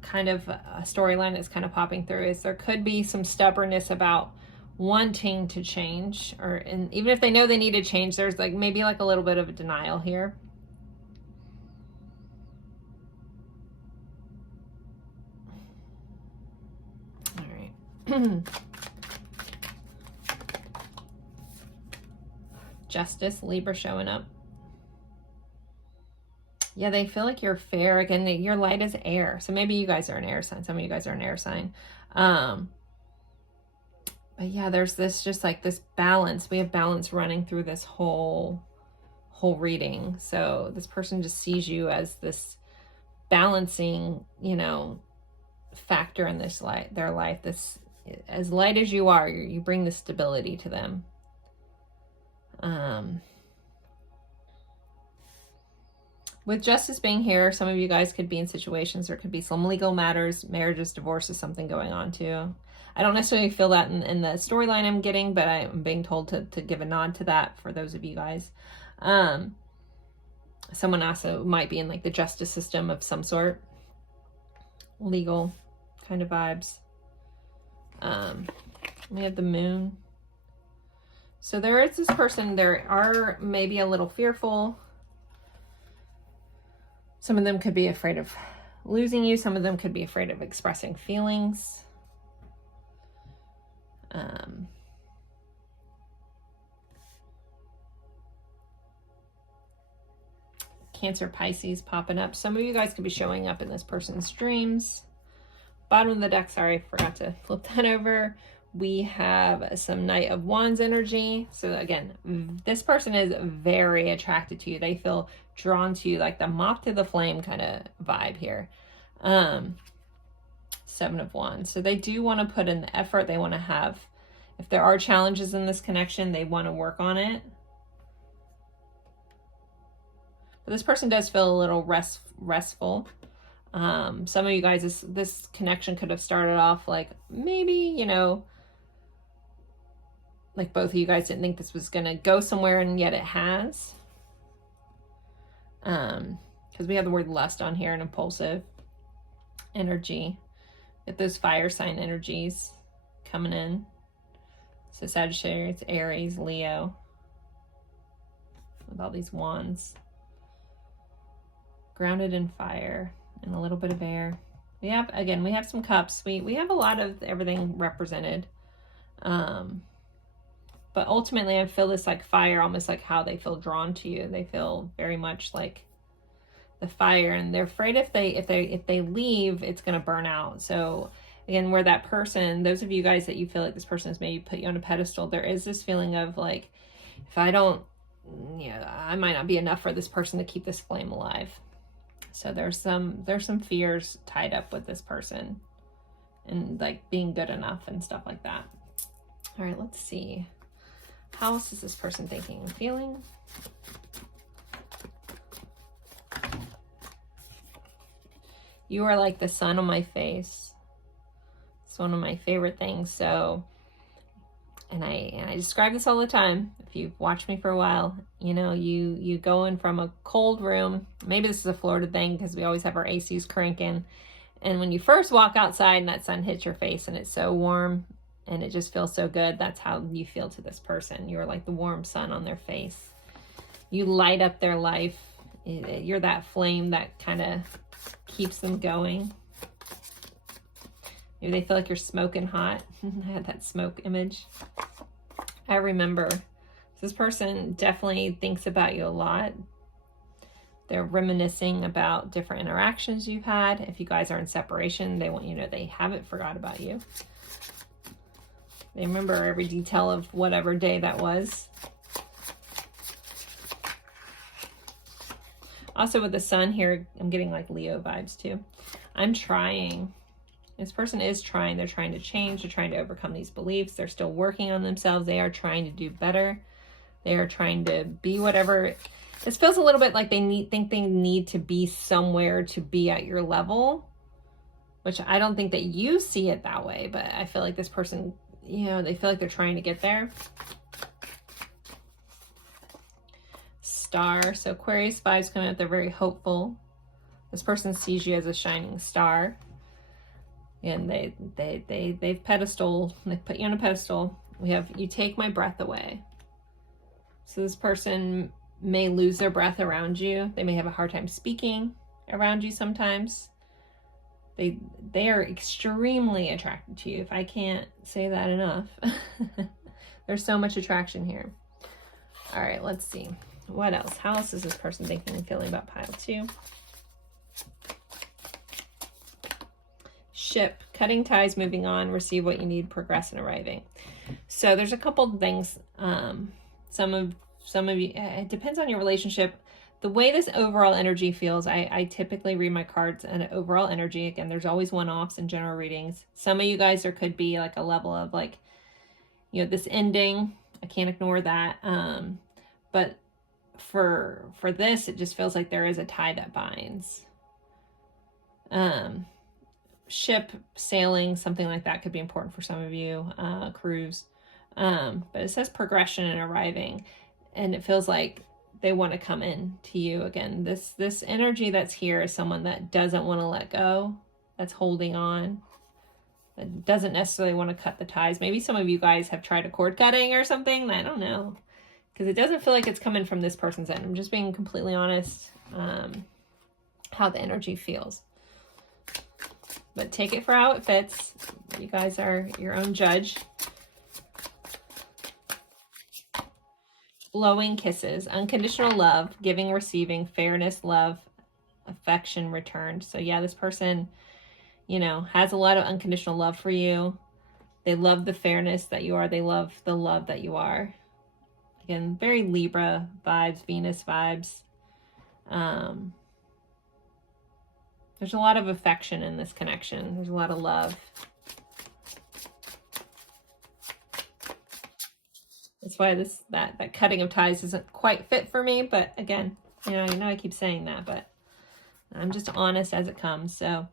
kind of a storyline that's kind of popping through is there could be some stubbornness about wanting to change, and even if they know they need to change, there's like maybe like a little bit of a denial here. All right. Justice, Libra showing up. Yeah, they feel like you're fair. Again, your light is air. So maybe you guys are an air sign. Some of you guys are an air sign. But yeah, there's this just like this balance. We have balance running through this whole reading. So this person just sees you as this balancing, you know, factor in this their life. This, as light as you are, you bring the stability to them. With justice being here, some of you guys could be in situations, there could be some legal matters, marriages, divorces, something going on too. I don't necessarily feel that in the storyline I'm getting, but I'm being told to give a nod to that for those of you guys. Someone also might be in like the justice system of some sort. Legal kind of vibes. We have the moon. So there is this person, they are maybe a little fearful. Some of them could be afraid of losing you. Some of them could be afraid of expressing feelings. Cancer, Pisces popping up. Some of you guys could be showing up in this person's dreams. Bottom of the deck, sorry, forgot to flip that over. We have some Knight of Wands energy. So again, this person is very attracted to you. They feel drawn to you, like the moth to the flame kind of vibe here. Seven of Wands. So they do want to put in the effort. They want to have, if there are challenges in this connection, they want to work on it. But this person does feel a little restful. Some of you guys, this connection could have started off like maybe, you know, like both of you guys didn't think this was going to go somewhere, and yet it has. Because we have the word lust on here and impulsive energy. Get those fire sign energies coming in. So Sagittarius, Aries, Leo. With all these wands. Grounded in fire and a little bit of air. We have, again, we have some cups. We have a lot of everything represented. But ultimately I feel this like fire, almost like how they feel drawn to you. They feel very much like the fire, and they're afraid if they leave, it's going to burn out. So again, where that person, those of you guys that you feel like this person has maybe put you on a pedestal, there is this feeling of like, if I don't, I might not be enough for this person to keep this flame alive. So there's some fears tied up with this person and like being good enough and stuff like that. All right, let's see. How else is this person thinking and feeling? You are like the sun on my face. It's one of my favorite things. So, and I describe this all the time. If you've watched me for a while, you know, you go in from a cold room. Maybe this is a Florida thing because we always have our ACs cranking. And when you first walk outside and that sun hits your face and it's so warm and it just feels so good, that's how you feel to this person. You're like the warm sun on their face. You light up their life. You're that flame that kind of keeps them going. Maybe they feel like you're smoking hot. I had that smoke image. I remember this person definitely thinks about you a lot. They're reminiscing about different interactions you've had. If you guys are in separation, they want you to know they haven't forgot about you. They remember every detail of whatever day that was. Also with the sun here, I'm getting like Leo vibes too. I'm trying. This person is trying. They're trying to change. They're trying to overcome these beliefs. They're still working on themselves. They are trying to do better. They are trying to be whatever. This feels a little bit like they think they need to be somewhere to be at your level, which I don't think that you see it that way, but I feel like this person, you know, they feel like they're trying to get there. Star. So Aquarius vibes coming out. They're very hopeful. This person sees you as a shining star. And they've pedestal. They put you on a pedestal. We have, you take my breath away. So this person may lose their breath around you. They may have a hard time speaking around you sometimes. They are extremely attracted to you. If I can't say that enough. There's so much attraction here. All right, let's see. What else? How else is this person thinking and feeling about pile 2? Ship, cutting ties, moving on, receive what you need, progress and arriving. So there's a couple things. Some of you, it depends on your relationship. The way this overall energy feels, I typically read my cards and overall energy. Again, there's always one-offs in general readings. Some of you guys, there could be like a level of like, you know, this ending. I can't ignore that. But for this, it just feels like there is a tie that binds. Ship, sailing, something like that could be important for some of you. Cruise. But it says progression and arriving. And it feels like they want to come in to you again. This energy that's here is someone that doesn't want to let go, that's holding on, that doesn't necessarily want to cut the ties. Maybe some of you guys have tried a cord cutting or something. I don't know, because it doesn't feel like it's coming from this person's end. I'm just being completely honest, how the energy feels. But take it for how it fits. You guys are your own judge. Blowing kisses, unconditional love, giving, receiving, fairness, love, affection returned. So yeah, this person, you know, has a lot of unconditional love for you. They love the fairness that you are. They love the love that you are. Again, very Libra vibes, Venus vibes. There's a lot of affection in this connection. There's a lot of love. That's why that cutting of ties isn't quite fit for me. But again, you know I keep saying that, but I'm just honest as it comes. So,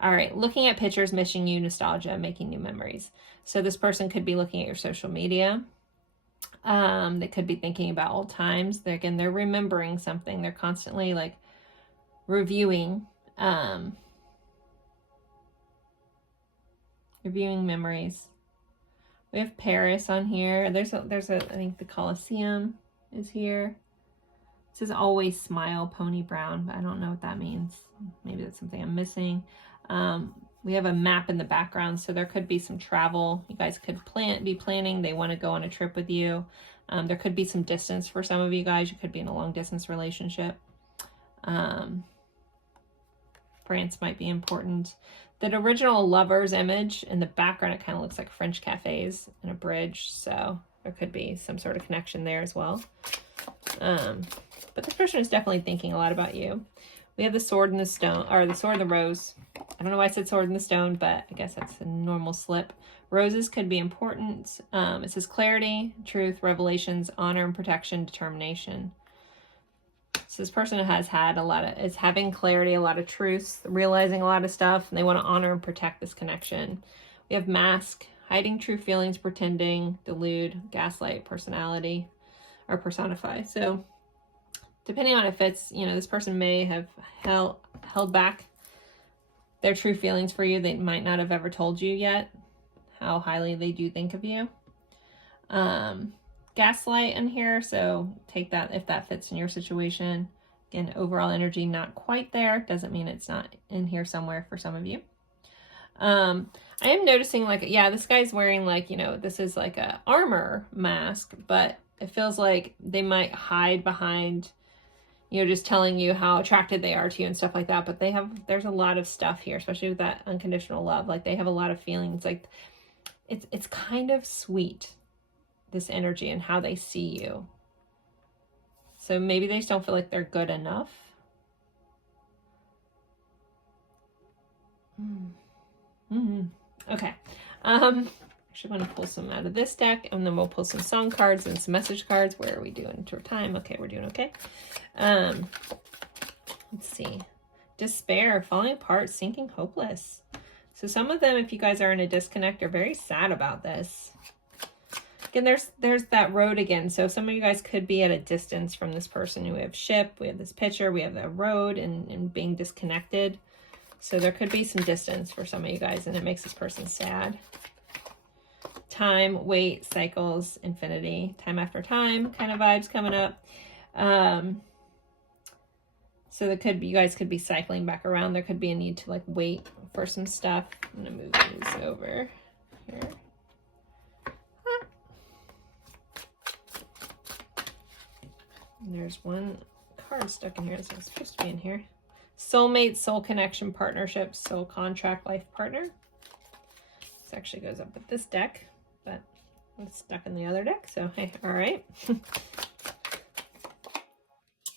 all right, looking at pictures, missing you, nostalgia, making new memories. So this person could be looking at your social media. They could be thinking about old times. They're remembering something. They're constantly like reviewing memories. We have Paris on here. There's a I think the Colosseum is here. It says always smile, Pony Brown, but I don't know what that means. Maybe that's something I'm missing. We have a map in the background, so there could be some travel. You guys could be planning. They want to go on a trip with you. There could be some distance for some of you guys. You could be in a long distance relationship. France might be important. That original lover's image in the background, it kind of looks like French cafes and a bridge. So there could be some sort of connection there as well. But this person is definitely thinking a lot about you. We have the sword and the stone, or the sword and the rose. I don't know why I said sword and the stone, but I guess that's a normal slip. Roses could be important. It says clarity, truth, revelations, honor and protection, determination. So this person has had is having clarity, a lot of truths, realizing a lot of stuff, and they want to honor and protect this connection. We have mask, hiding true feelings, pretending, delude, gaslight, personality, or personify. So depending on if it's, this person may have held back their true feelings for you. They might not have ever told you yet how highly they do think of you. Gaslight in here, so take that if that fits in your situation. Again, overall energy not quite there. Doesn't mean it's not in here somewhere for some of you. I am noticing this guy's wearing this is like a armor mask, but it feels like they might hide behind, just telling you how attracted they are to you and stuff like that. But there's a lot of stuff here, especially with that unconditional love. Like they have a lot of feelings. Like it's kind of sweet, this energy and how they see you. So maybe they just don't feel like they're good enough. Okay. Actually want to pull some out of this deck, and then we'll pull some song cards and some message cards. Where are we doing for time? Okay, we're doing okay. Let's see. Despair, falling apart, sinking, hopeless. So some of them, if you guys are in a disconnect, are very sad about this. Again, there's that road again. So some of you guys could be at a distance from this person. We have ship, we have this picture, we have the road and being disconnected. So there could be some distance for some of you guys, and it makes this person sad. Time, wait, cycles, infinity, time after time kind of vibes coming up. So you guys could be cycling back around. There could be a need to wait for some stuff. I'm gonna move these over here. There's one card stuck in here that's supposed to be in here. Soulmate, soul connection, partnership, soul contract, life partner. This actually goes up with this deck, but it's stuck in the other deck. So, hey, all right.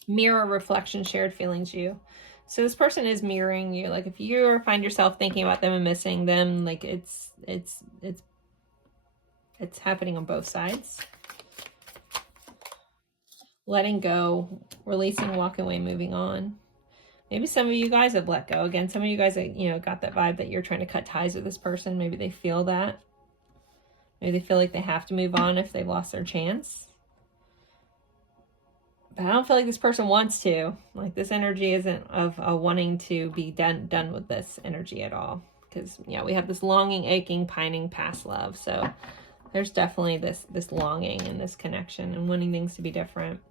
Mirror, reflection, shared feelings, you. So this person is mirroring you. Like if you find yourself thinking about them and missing them, like it's happening on both sides. Letting go, releasing, walking away, moving on. Maybe some of you guys have let go. Again, some of you guys, you know, got that vibe that you're trying to cut ties with this person. Maybe they feel that. Maybe they feel like they have to move on if they've lost their chance. But I don't feel like this person wants to. Like this energy isn't of wanting to be done with this energy at all. Because, yeah, we have this longing, aching, pining, past love. So there's definitely this longing and this connection and wanting things to be different.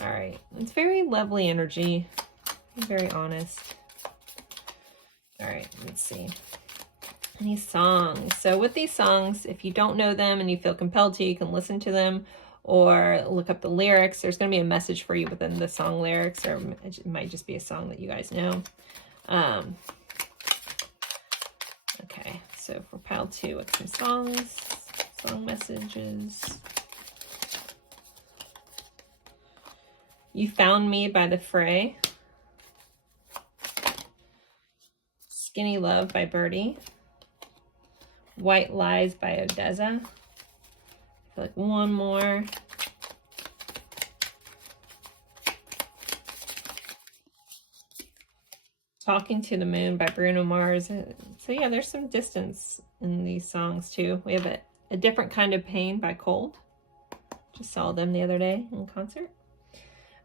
All right. It's very lovely energy. Very honest. All right. Let's see. Any songs. So with these songs, if you don't know them and you feel compelled to, you can listen to them or look up the lyrics. There's going to be a message for you within the song lyrics, or it might just be a song that you guys know. Okay. So for pile 2, with some songs, song messages. You Found Me by The Fray. Skinny Love by Birdie. White Lies by Odessa. I feel like one more. Talking to the Moon by Bruno Mars. So yeah, there's some distance in these songs too. We have a Different Kind of Pain by Cold. Just saw them the other day in concert.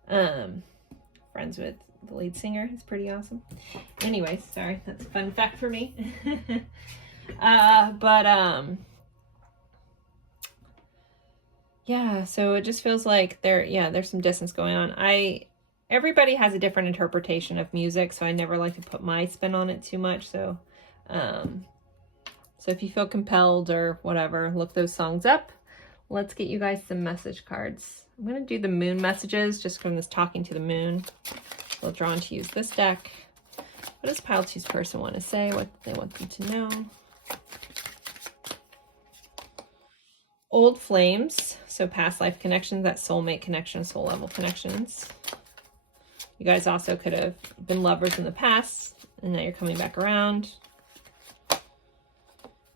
Friends with the lead singer. It's pretty awesome. Anyway, sorry, that's a fun fact for me. Yeah, so it just feels like there's some distance going on. Everybody has a different interpretation of music, so I never like to put my spin on it too much. So if you feel compelled or whatever, look those songs up. Let's get you guys some message cards. I'm going to do the moon messages just from this Talking to the Moon. Feel drawn to use this deck. What does pile 2's person want to say? What they want you to know? Old flames. So past life connections, that soulmate connection, soul level connections. You guys also could have been lovers in the past and now you're coming back around.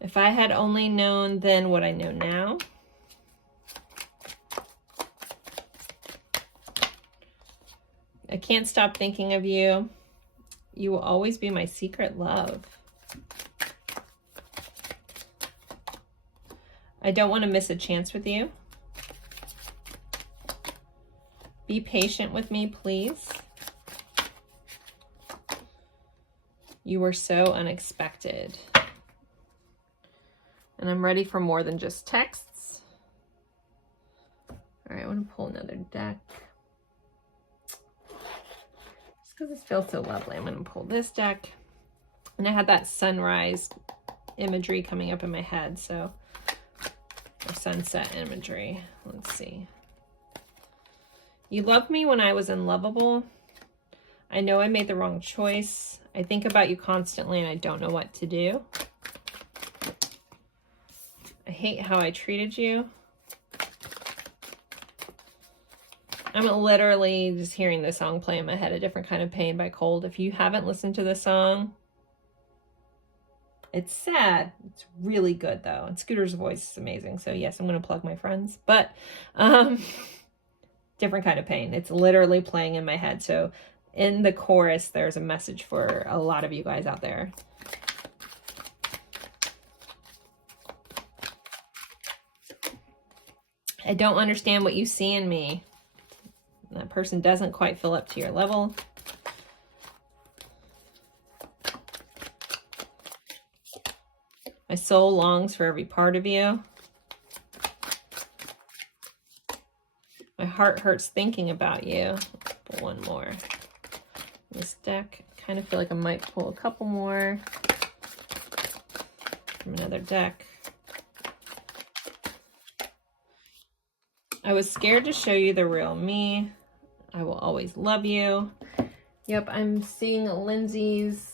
If I had only known then what I know now. I can't stop thinking of you. You will always be my secret love. I don't want to miss a chance with you. Be patient with me, please. You were so unexpected. And I'm ready for more than just texts. All right, I want to pull another deck. Because this feels so lovely, I'm going to pull this deck. And I had that sunrise imagery coming up in my head, so, or sunset imagery. Let's see. You loved me when I was unlovable. I know I made the wrong choice. I think about you constantly and I don't know what to do. I hate how I treated you. I'm literally just hearing this song play in my head, A Different Kind of Pain by Cold. If you haven't listened to this song, it's sad. It's really good though. And Scooter's voice is amazing. So yes, I'm going to plug my friends, but Different Kind of Pain. It's literally playing in my head. So in the chorus, there's a message for a lot of you guys out there. I don't understand what you see in me. That person doesn't quite fill up to your level. My soul longs for every part of you. My heart hurts thinking about you. Pull one more. This deck, I kind of feel like I might pull a couple more from another deck. I was scared to show you the real me. I will always love you. Yep, I'm seeing Lindsay's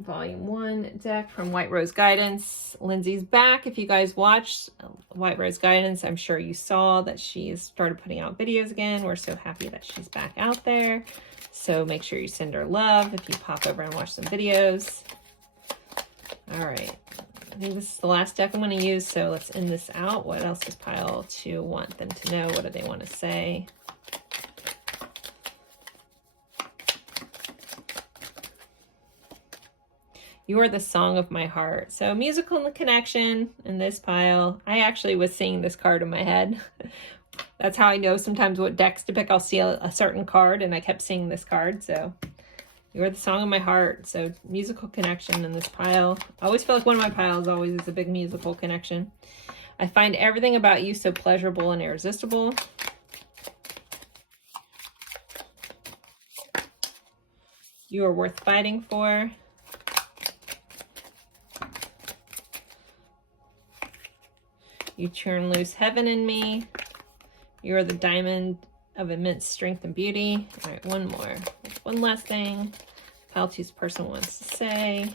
Volume 1 deck from White Rose Guidance. Lindsay's back. If you guys watched White Rose Guidance, I'm sure you saw that she's started putting out videos again. We're so happy that she's back out there. So make sure you send her love if you pop over and watch some videos. All right. I think this is the last deck I'm going to use, so let's end this out. What else does pile 2 want them to know? What do they want to say? You are the song of my heart. So musical connection in this pile. I actually was seeing this card in my head. That's how I know sometimes what decks to pick. I'll see a certain card and I kept seeing this card. So you are the song of my heart. So musical connection in this pile. I always feel like one of my piles always is a big musical connection. I find everything about you so pleasurable and irresistible. You are worth fighting for. You turn loose heaven in me. You are the diamond of immense strength and beauty. All right, one more. One last thing pile 2's person wants to say.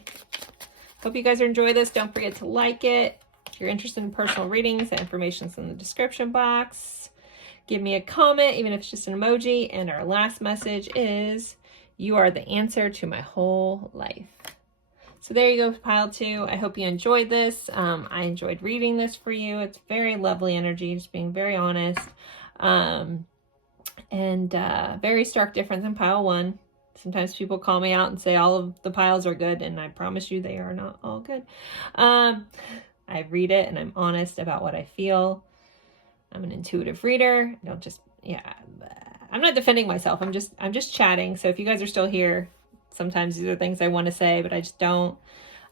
Hope you guys enjoy this. Don't forget to like it. If you're interested in personal readings, the information's in the description box. Give me a comment, even if it's just an emoji. And our last message is, you are the answer to my whole life. So there you go, pile 2. I hope you enjoyed this. I enjoyed reading this for you. It's very lovely energy, just being very honest. Very stark difference in pile 1. Sometimes people call me out and say all of the piles are good, and I promise you they are not all good. I read it and I'm honest about what I feel. I'm an intuitive reader. I don't just, I'm not defending myself. I'm just chatting. So if you guys are still here, sometimes these are things I want to say, but I just don't.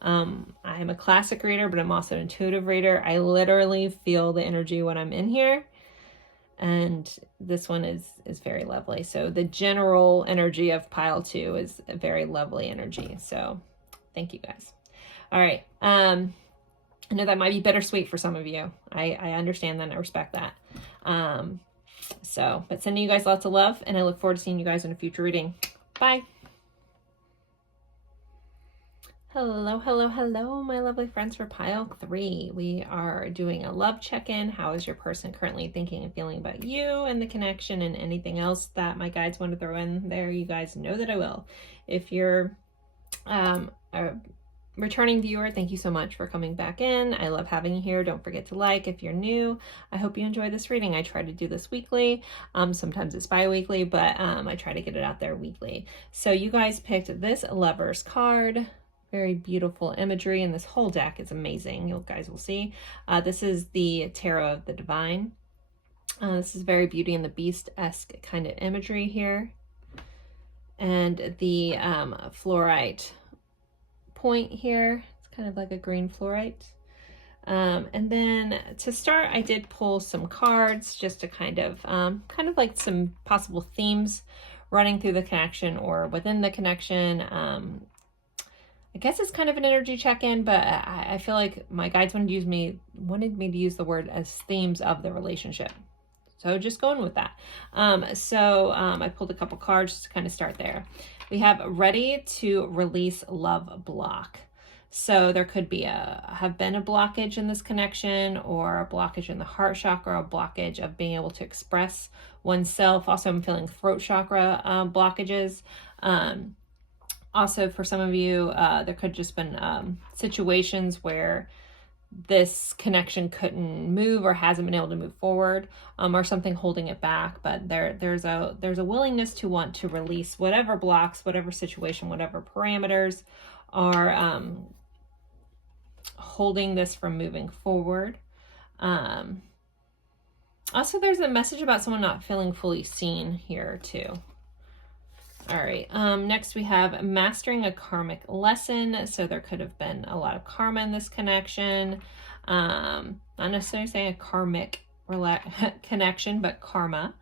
I'm a classic reader, but I'm also an intuitive reader. I literally feel the energy when I'm in here. And this one is very lovely. So the general energy of pile 2 is a very lovely energy. So thank you guys. All right. I know that might be bittersweet for some of you. I understand that and I respect that. But sending you guys lots of love, and I look forward to seeing you guys in a future reading. Bye. Hello, hello, hello, my lovely friends for pile 3. We are doing a love check-in. How is your person currently thinking and feeling about you and the connection, and anything else that my guides want to throw in there? You guys know that I will. If you're a returning viewer, thank you so much for coming back in. I love having you here. Don't forget to like. If you're new, I hope you enjoy this reading. I try to do this weekly. Sometimes it's bi-weekly, but I try to get it out there weekly. So you guys picked this Lover's card. Very beautiful imagery, and this whole deck is amazing. You guys will see. This is the Tarot of the Divine. This is very Beauty and the Beast-esque kind of imagery here. And the fluorite point here. It's kind of like a green fluorite. And then to start, I did pull some cards just to kind of like some possible themes running through the connection or within the connection. I guess it's kind of an energy check-in, but I feel like my guides wanted me to use the word as themes of the relationship. So just going with that. I pulled a couple cards just to kind of start there. We have ready to release love block. So there could be have been a blockage in this connection, or a blockage in the heart chakra, a blockage of being able to express oneself. Also, I'm feeling throat chakra blockages. Also, for some of you, there could just been situations where this connection couldn't move or hasn't been able to move forward, or something holding it back. But there's a willingness to want to release whatever blocks, whatever situation, whatever parameters are holding this from moving forward. Also, there's a message about someone not feeling fully seen here too. All right, next we have mastering a karmic lesson. So there could have been a lot of karma in this connection. Not necessarily saying a karmic connection, but karma.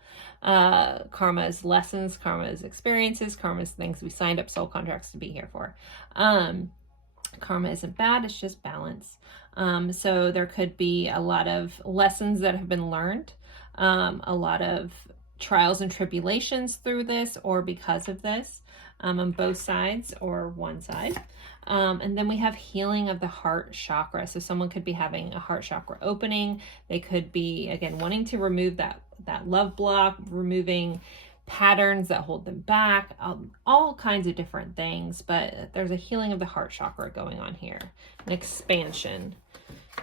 Karma is lessons, karma is experiences, karma is things we signed up soul contracts to be here for. Karma isn't bad, it's just balance. So there could be a lot of lessons that have been learned, a lot of trials and tribulations through this or because of this. on both sides or one side. And then we have healing of the heart chakra. So someone could be having a heart chakra opening. They could be, again, wanting to remove that love block, removing patterns that hold them back, all kinds of different things. But there's a healing of the heart chakra going on here, an expansion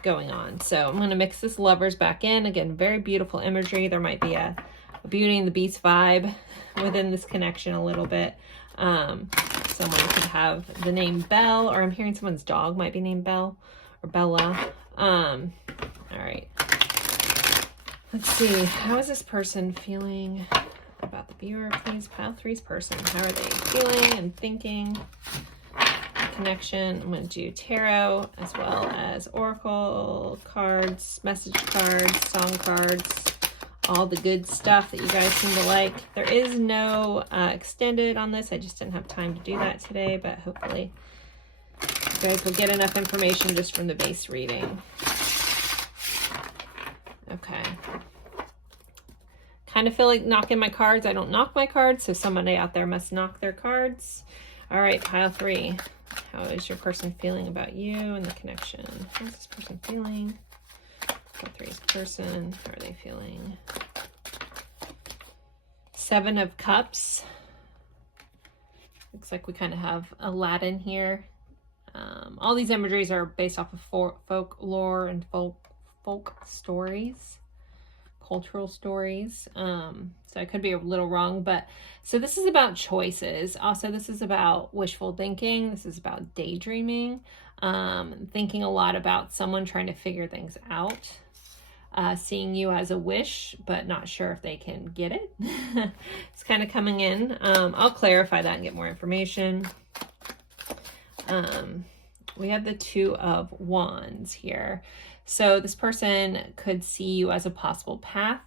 going on. So I'm going to mix this lovers back in. Again, very beautiful imagery. There might be a Beauty and the Beast vibe within this connection a little bit. Someone could have the name Belle, or I'm hearing someone's dog might be named Belle or Bella. All right. Let's see. How is this person feeling about the viewer? Please, pile 3's person. How are they feeling and thinking? Connection. I'm going to do tarot as well as oracle cards, message cards, song cards, all the good stuff that you guys seem to like. There is no extended on this. I just didn't have time to do that today, but hopefully you guys will get enough information just from the base reading. Okay. Kind of feel like knocking my cards. I don't knock my cards, so somebody out there must knock their cards. All right, pile 3. How is your person feeling about you and the connection? How's this person feeling? Pile 3's person. How are they feeling? 7 of Cups. Looks like we kind of have Aladdin here. All these imageries are based off of folklore and folk stories, cultural stories. So I could be a little wrong, but so this is about choices. Also, this is about wishful thinking. This is about daydreaming, thinking a lot about someone trying to figure things out, seeing you as a wish, but not sure if they can get it. It's kind of coming in. I'll clarify that and get more information. We have the 2 of Wands here. So this person could see you as a possible path.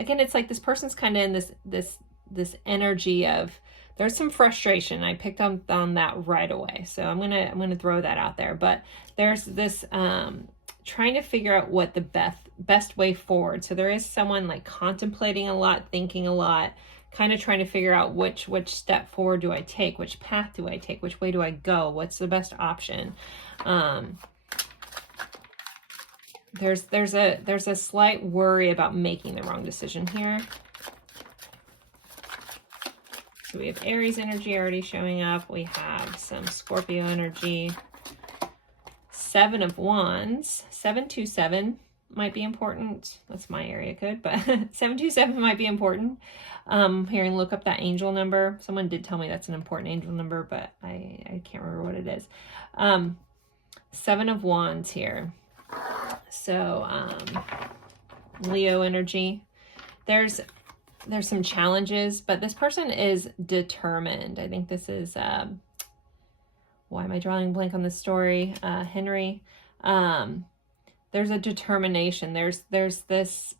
Again, it's like this person's kind of in this energy of, there's some frustration. I picked up on that right away. So I'm gonna throw that out there. But there's this trying to figure out what the best way forward. So there is someone like contemplating a lot, thinking a lot, kind of trying to figure out which step forward do I take, which path do I take, which way do I go, what's the best option. There's a slight worry about making the wrong decision here. So we have Aries energy already showing up. We have some Scorpio energy. 7 of Wands. 727 might be important. That's my area code, but 727 might be important. Hearing look up that angel number. Someone did tell me that's an important angel number, but I can't remember what it is. 7 of Wands here. So Leo energy. There's some challenges, but this person is determined. I think this is why am I drawing a blank on this story? Henry. There's a determination. There's this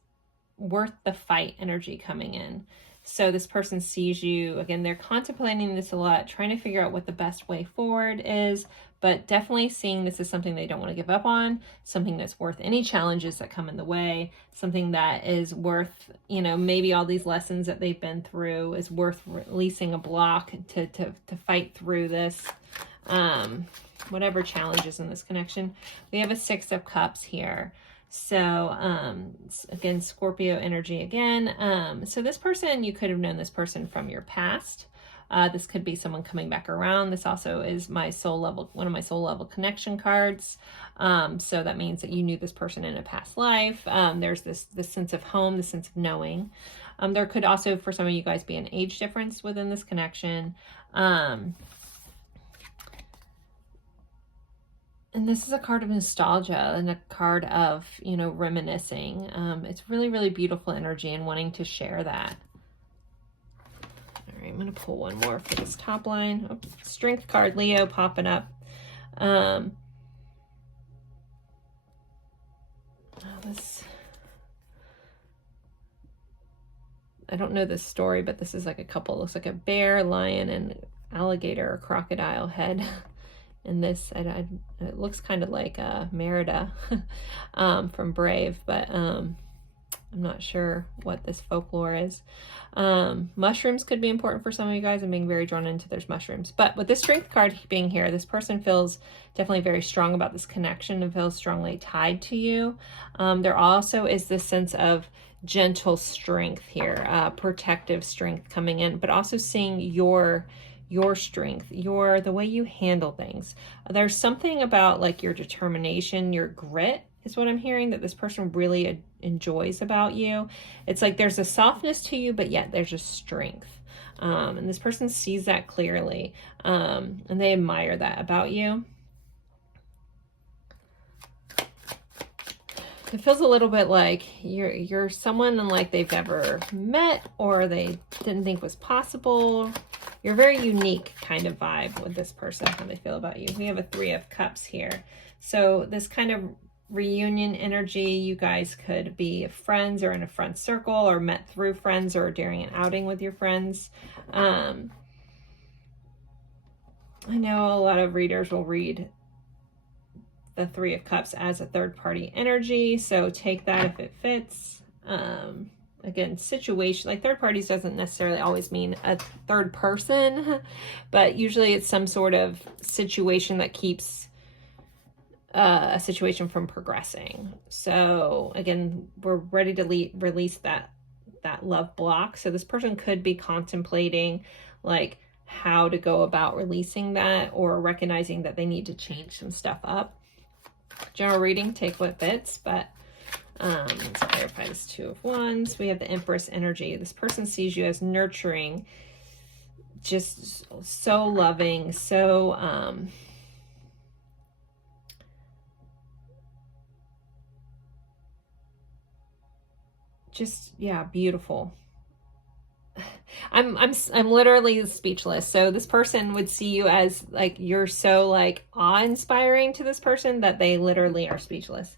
worth the fight energy coming in. So this person sees you, again, they're contemplating this a lot, trying to figure out what the best way forward is, but definitely seeing this as something they don't want to give up on, something that's worth any challenges that come in the way, something that is worth, you know, maybe all these lessons that they've been through is worth releasing a block to fight through this, whatever challenges in this connection. We have a 6 of Cups here. So, again, Scorpio energy again. So this person, you could have known this person from your past. This could be someone coming back around. This also is my soul level, one of my soul level connection cards. So that means that you knew this person in a past life. There's this sense of home, the sense of knowing. There could also, for some of you guys, be an age difference within this connection. And this is a card of nostalgia and a card of, you know, reminiscing. It's really, really beautiful energy and wanting to share that. All right, I'm going to pull one more for this top line. Oh, strength card, Leo, popping up. I don't know this story, but this is like a couple. It looks like a bear, lion, and alligator or crocodile head. And this, it looks kind of like Merida from Brave, but I'm not sure what this folklore is. Mushrooms could be important for some of you guys. I'm being very drawn into there's mushrooms. But with this strength card being here, this person feels definitely very strong about this connection and feels strongly tied to you. There also is this sense of gentle strength here, protective strength coming in, but also seeing your strength, the way you handle things. There's something about like your determination, your grit is what I'm hearing that this person really enjoys about you. It's like there's a softness to you, but yet there's a strength. And this person sees that clearly, and they admire that about you. It feels a little bit like you're someone like they've never met or they didn't think was possible. You're a very unique kind of vibe with this person, how they feel about you. We have a 3 of Cups here. So this kind of reunion energy, you guys could be friends or in a friend circle or met through friends or during an outing with your friends. I know a lot of readers will read the 3 of Cups as a third-party energy, so take that if it fits. Again, situation, like third parties doesn't necessarily always mean a third person, but usually it's some sort of situation that keeps a situation from progressing. So again, we're ready to release that love block. So this person could be contemplating like how to go about releasing that or recognizing that they need to change some stuff up. General reading, take what fits, but let's clarify this 2 of Wands. We have the Empress energy. This person sees you as nurturing, just so loving, so just, yeah, beautiful. I'm literally speechless. So this person would see you as like, you're so like awe-inspiring to this person that they literally are speechless.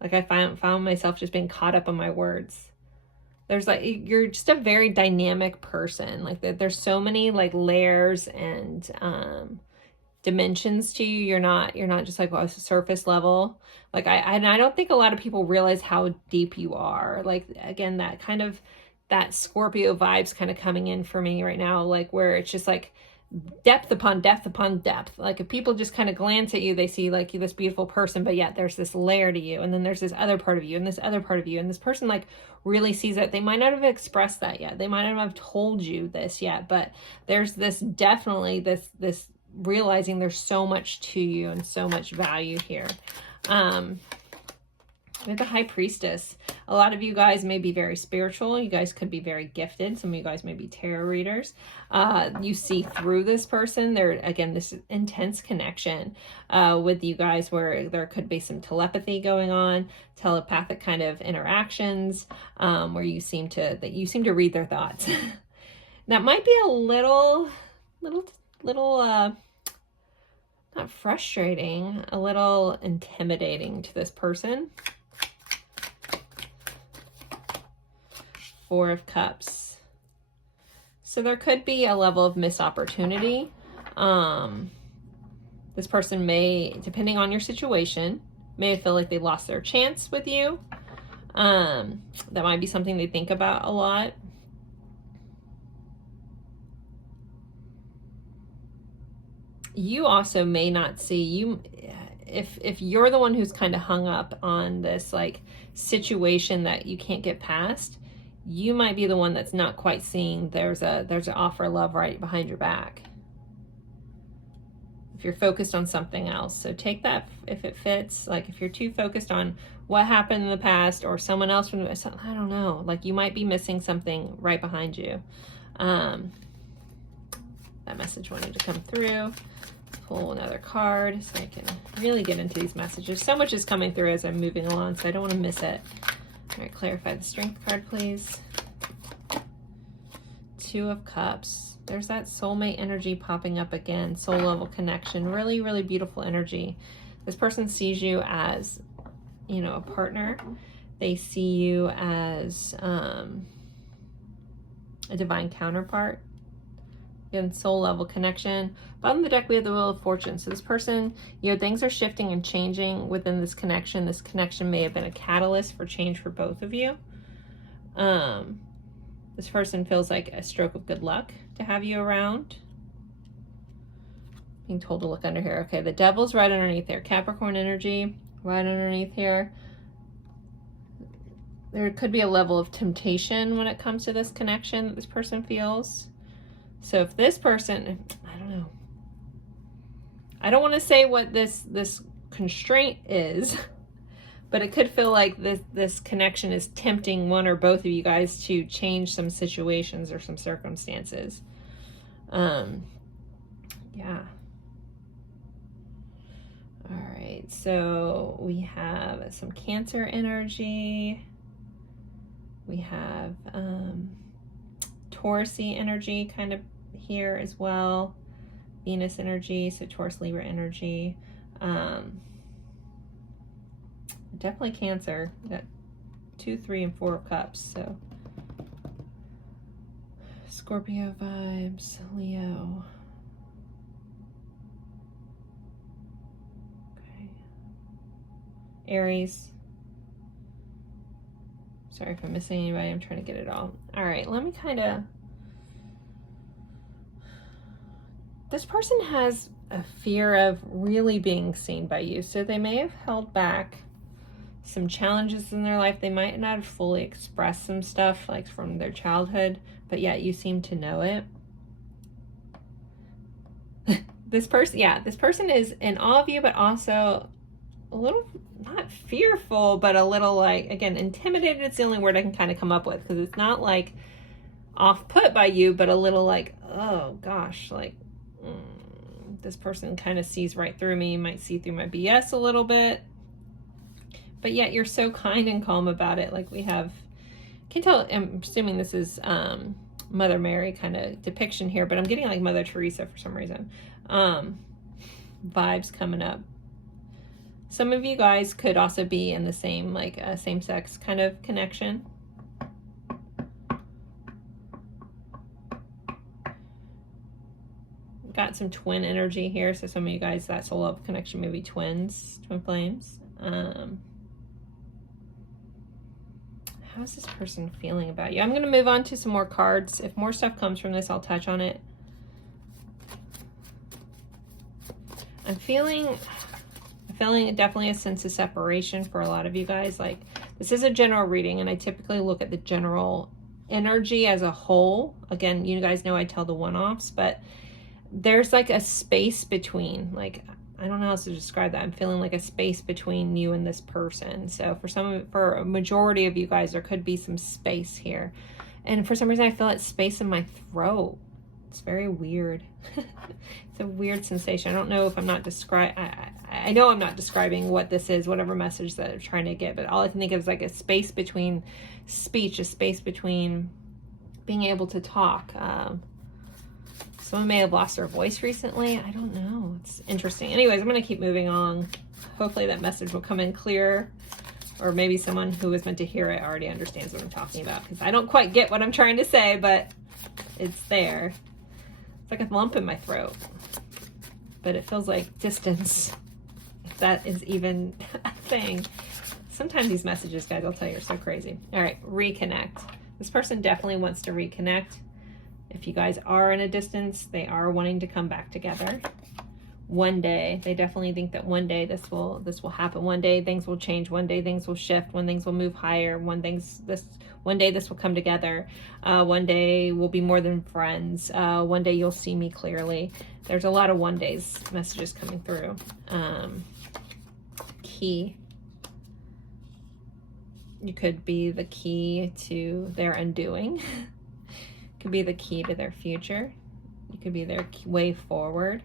Like I found myself just being caught up on my words. There's like, you're just a very dynamic person. Like there's so many like layers and dimensions to you. You're not just like a surface level. Like I don't think a lot of people realize how deep you are. Like again, that Scorpio vibes kind of coming in for me right now, like where it's just like depth upon depth upon depth. Like if people just kind of glance at you, they see like this beautiful person, but yet there's this layer to you, and then there's this other part of you and this other part of you, and this person like really sees it. They might not have expressed that yet, they might not have told you this yet, but there's this definitely this realizing there's so much to you and so much value here. With the High Priestess, a lot of you guys may be very spiritual. You guys could be very gifted. Some of you guys may be tarot readers. You see through this person. There, again, this intense connection with you guys where there could be some telepathy going on, telepathic kind of interactions, where you seem to read their thoughts. That might be a little not frustrating, a little intimidating to this person. 4 of Cups. So there could be a level of missed opportunity. This person may, depending on your situation, may feel like they lost their chance with you. That might be something they think about a lot. You also may not see you, if you're the one who's kind of hung up on this like situation that you can't get past, you might be the one that's not quite seeing there's an offer of love right behind your back. If you're focused on something else. So take that if it fits. Like if you're too focused on what happened in the past or someone else from, I don't know, like you might be missing something right behind you. That message wanted to come through. Pull another card so I can really get into these messages. So much is coming through as I'm moving along, so I don't want to miss it. All right, clarify the Strength card, please. 2 of Cups. There's that soulmate energy popping up again. Soul level connection. Really, really beautiful energy. This person sees you as, you know, a partner. They see you as a divine counterpart. Again, soul level connection. Bottom of the deck, we have the Wheel of Fortune. So this person, you know, things are shifting and changing within this connection. This connection may have been a catalyst for change for both of you. This person feels like a stroke of good luck to have you around. Being told to look under here. Okay, the Devil's right underneath there. Capricorn energy right underneath here. There could be a level of temptation when it comes to this connection that this person feels. So if this person, I don't know. I don't want to say what this constraint is, but it could feel like this connection is tempting one or both of you guys to change some situations or some circumstances. Yeah. All right, so we have some Cancer energy. We have Taurus-y energy kind of here as well. Venus energy, so Taurus, Libra energy. Definitely Cancer. We got 2, 3, and 4 of Cups, so Scorpio vibes, Leo. Okay. Aries. Sorry if I'm missing anybody. I'm trying to get it all. All right, let me kind of... This person has a fear of really being seen by you, so they may have held back some challenges in their life. They might not have fully expressed some stuff like from their childhood, but yet you seem to know it. This person is in awe of you, but also a little, not fearful, but a little like, again, intimidated. It's the only word I can kind of come up with, because it's not like off put by you, but a little like, oh gosh, like this person kind of sees right through me, might see through my BS a little bit, but yet you're so kind and calm about it. Like we have, can't tell, I'm assuming this is Mother Mary kind of depiction here, but I'm getting like Mother Teresa for some reason. Vibes coming up. Some of you guys could also be in the same, like same-sex kind of connection. Got some twin energy here, so some of you guys, that soul love connection, maybe twins, twin flames. How's this person feeling about you? I'm going to move on to some more cards. If more stuff comes from this, I'll touch on it. I'm feeling definitely a sense of separation for a lot of you guys. Like, this is a general reading, and I typically look at the general energy as a whole. Again, you guys know I tell the one-offs, but there's like a space between, like, I don't know how else to describe that. I'm feeling like a space between you and this person. So for a majority of you guys, there could be some space here. And for some reason, I feel that space in my throat. It's very weird. It's a weird sensation. I don't know if I'm not I know I'm not describing what this is, whatever message that I'm trying to get, but all I can think of is like a space between speech, a space between being able to talk. Someone may have lost their voice recently. I don't know. It's interesting. Anyways, I'm going to keep moving on. Hopefully that message will come in clear, or maybe someone who was meant to hear it already understands what I'm talking about, because I don't quite get what I'm trying to say, but it's there. It's like a lump in my throat, but it feels like distance, if that is even a thing. Sometimes these messages, guys, I'll tell you, are so crazy. All right, reconnect. This person definitely wants to reconnect. If you guys are in a distance, they are wanting to come back together. One day, they definitely think that one day this will happen. One day things will change. One day things will shift. One things will move higher. One day this will come together. One day we'll be more than friends. One day you'll see me clearly. There's a lot of one days messages coming through. Key. You could be the key to their undoing. Could be the key to their future. You could be their way forward.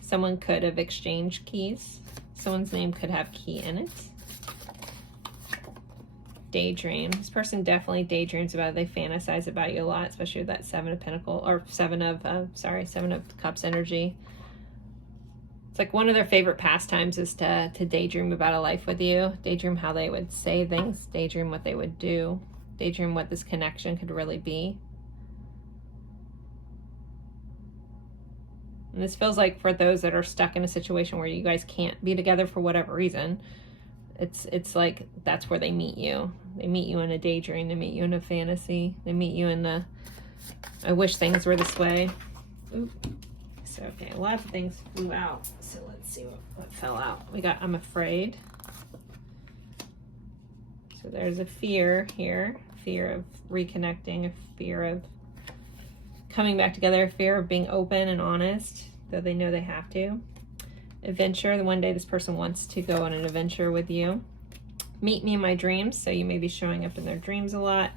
Someone could have exchanged keys. Someone's name could have key in it. Daydream. This person definitely daydreams about it. They fantasize about you a lot, especially with that Seven of Cups energy. It's like one of their favorite pastimes is to daydream about a life with you. Daydream how they would say things. Daydream what they would do. Daydream what this connection could really be. And this feels like for those that are stuck in a situation where you guys can't be together for whatever reason, It's like that's where they meet you. They meet you in a daydream. They meet you in a fantasy. They meet you in the, I wish things were this way. Oop. So, okay, a lot of things flew out. So let's see what fell out. We got I'm afraid. So there's a fear here. Fear of reconnecting. A fear of coming back together. A fear of being open and honest, though they know they have to. Adventure. The one day this person wants to go on an adventure with you. Meet me in my dreams. So you may be showing up in their dreams a lot.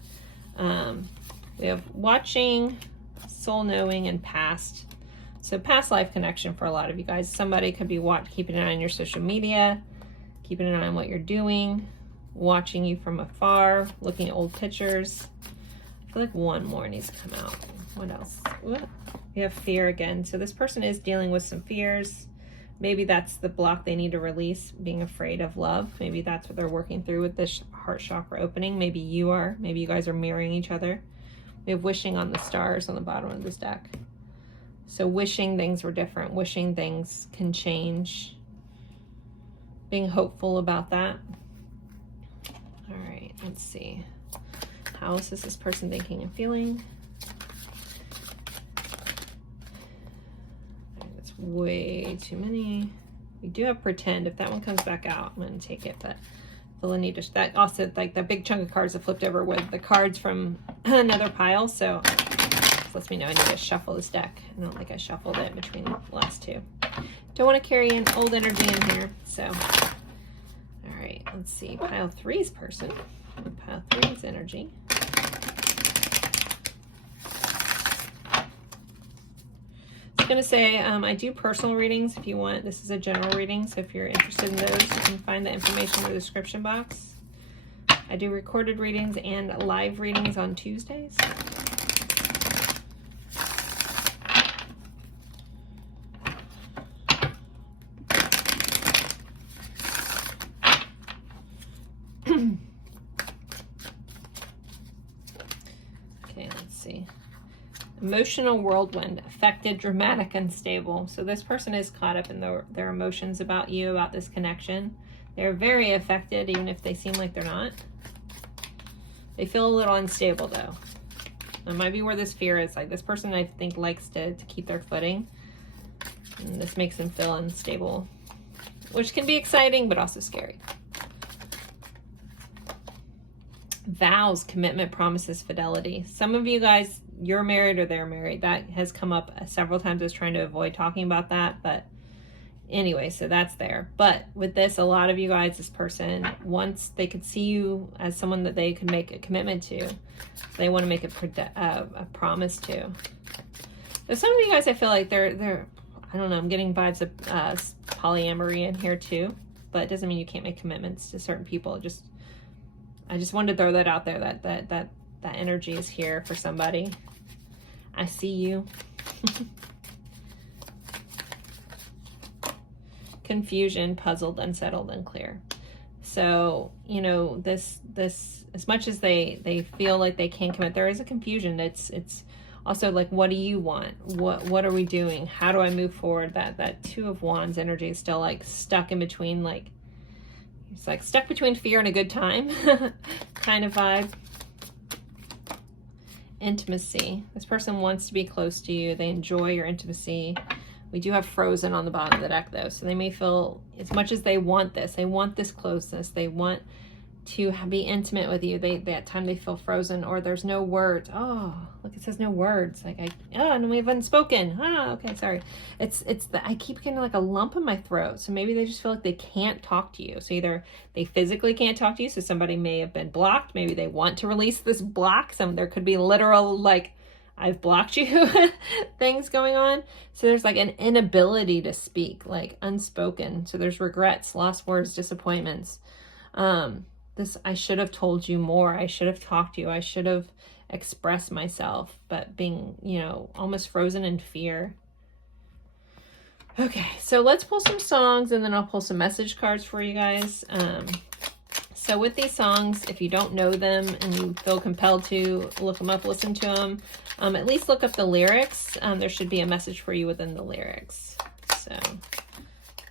We have watching, soul knowing, and past. So past life connection for a lot of you guys. Somebody could be keeping an eye on your social media, keeping an eye on what you're doing, watching you from afar, looking at old pictures. I feel like one more needs to come out. What else? What? We have fear again. So this person is dealing with some fears. Maybe that's the block they need to release, being afraid of love. Maybe that's what they're working through with this heart chakra opening. Maybe you are. Maybe you guys are mirroring each other. We have wishing on the stars on the bottom of this deck. So wishing things were different, wishing things can change, being hopeful about that. All right, let's see. How else is this person thinking and feeling? That's way too many. We do have pretend. If that one comes back out, I'm going to take it, but Villainidish. That also, like that big chunk of cards that flipped over with the cards from another pile, so lets me know I need to shuffle this deck. I don't think I shuffled it between the last two. Don't want to carry an old energy in here. So, all right, let's see. Pile 3's person. Pile 3's energy. I was going to say, I do personal readings if you want. This is a general reading, so if you're interested in those, you can find the information in the description box. I do recorded readings and live readings on Tuesdays. Emotional whirlwind, affected, dramatic, unstable. So this person is caught up in their emotions about you, about this connection. They're very affected, even if they seem like they're not. They feel a little unstable, though. That might be where this fear is. Like this person, I think, likes to keep their footing. And this makes them feel unstable, which can be exciting, but also scary. Vows, commitment, promises, fidelity. Some of you guys, you're married or they're married. That has come up several times. I was trying to avoid talking about that, but anyway, so that's there. But with this, a lot of you guys, this person, once they could see you as someone that they could make a commitment to, they want to make a promise to. So some of you guys, I feel like they're I don't know, I'm getting vibes of polyamory in here too, but it doesn't mean you can't make commitments to certain people. I just wanted to throw that out there, that energy is here for somebody. I see you. Confusion, puzzled, unsettled, unclear. So, you know, this as much as they feel like they can't commit, there is a confusion. It's also like, what do you want? What are we doing? How do I move forward? That Two of Wands energy is still like stuck in between, like it's like stuck between fear and a good time kind of vibe. Intimacy. This person wants to be close to you. They enjoy your intimacy. We do have Frozen on the bottom of the deck, though, so they may feel, as much as they want this closeness, they want to be intimate with you, that time they feel frozen, or there's no words. Oh, look, it says no words. Like, and we haven't spoken. Okay, sorry. I keep getting like a lump in my throat, so maybe they just feel like they can't talk to you. So either they physically can't talk to you, so somebody may have been blocked. Maybe they want to release this block. There could be literal, like, I've blocked you things going on. So there's like an inability to speak, like unspoken. So there's regrets, lost words, disappointments. I should have told you more. I should have talked to you. I should have expressed myself, but being, you know, almost frozen in fear. Okay, so let's pull some songs and then I'll pull some message cards for you guys. So with these songs, if you don't know them and you feel compelled to look them up, listen to them, at least look up the lyrics. There should be a message for you within the lyrics. So,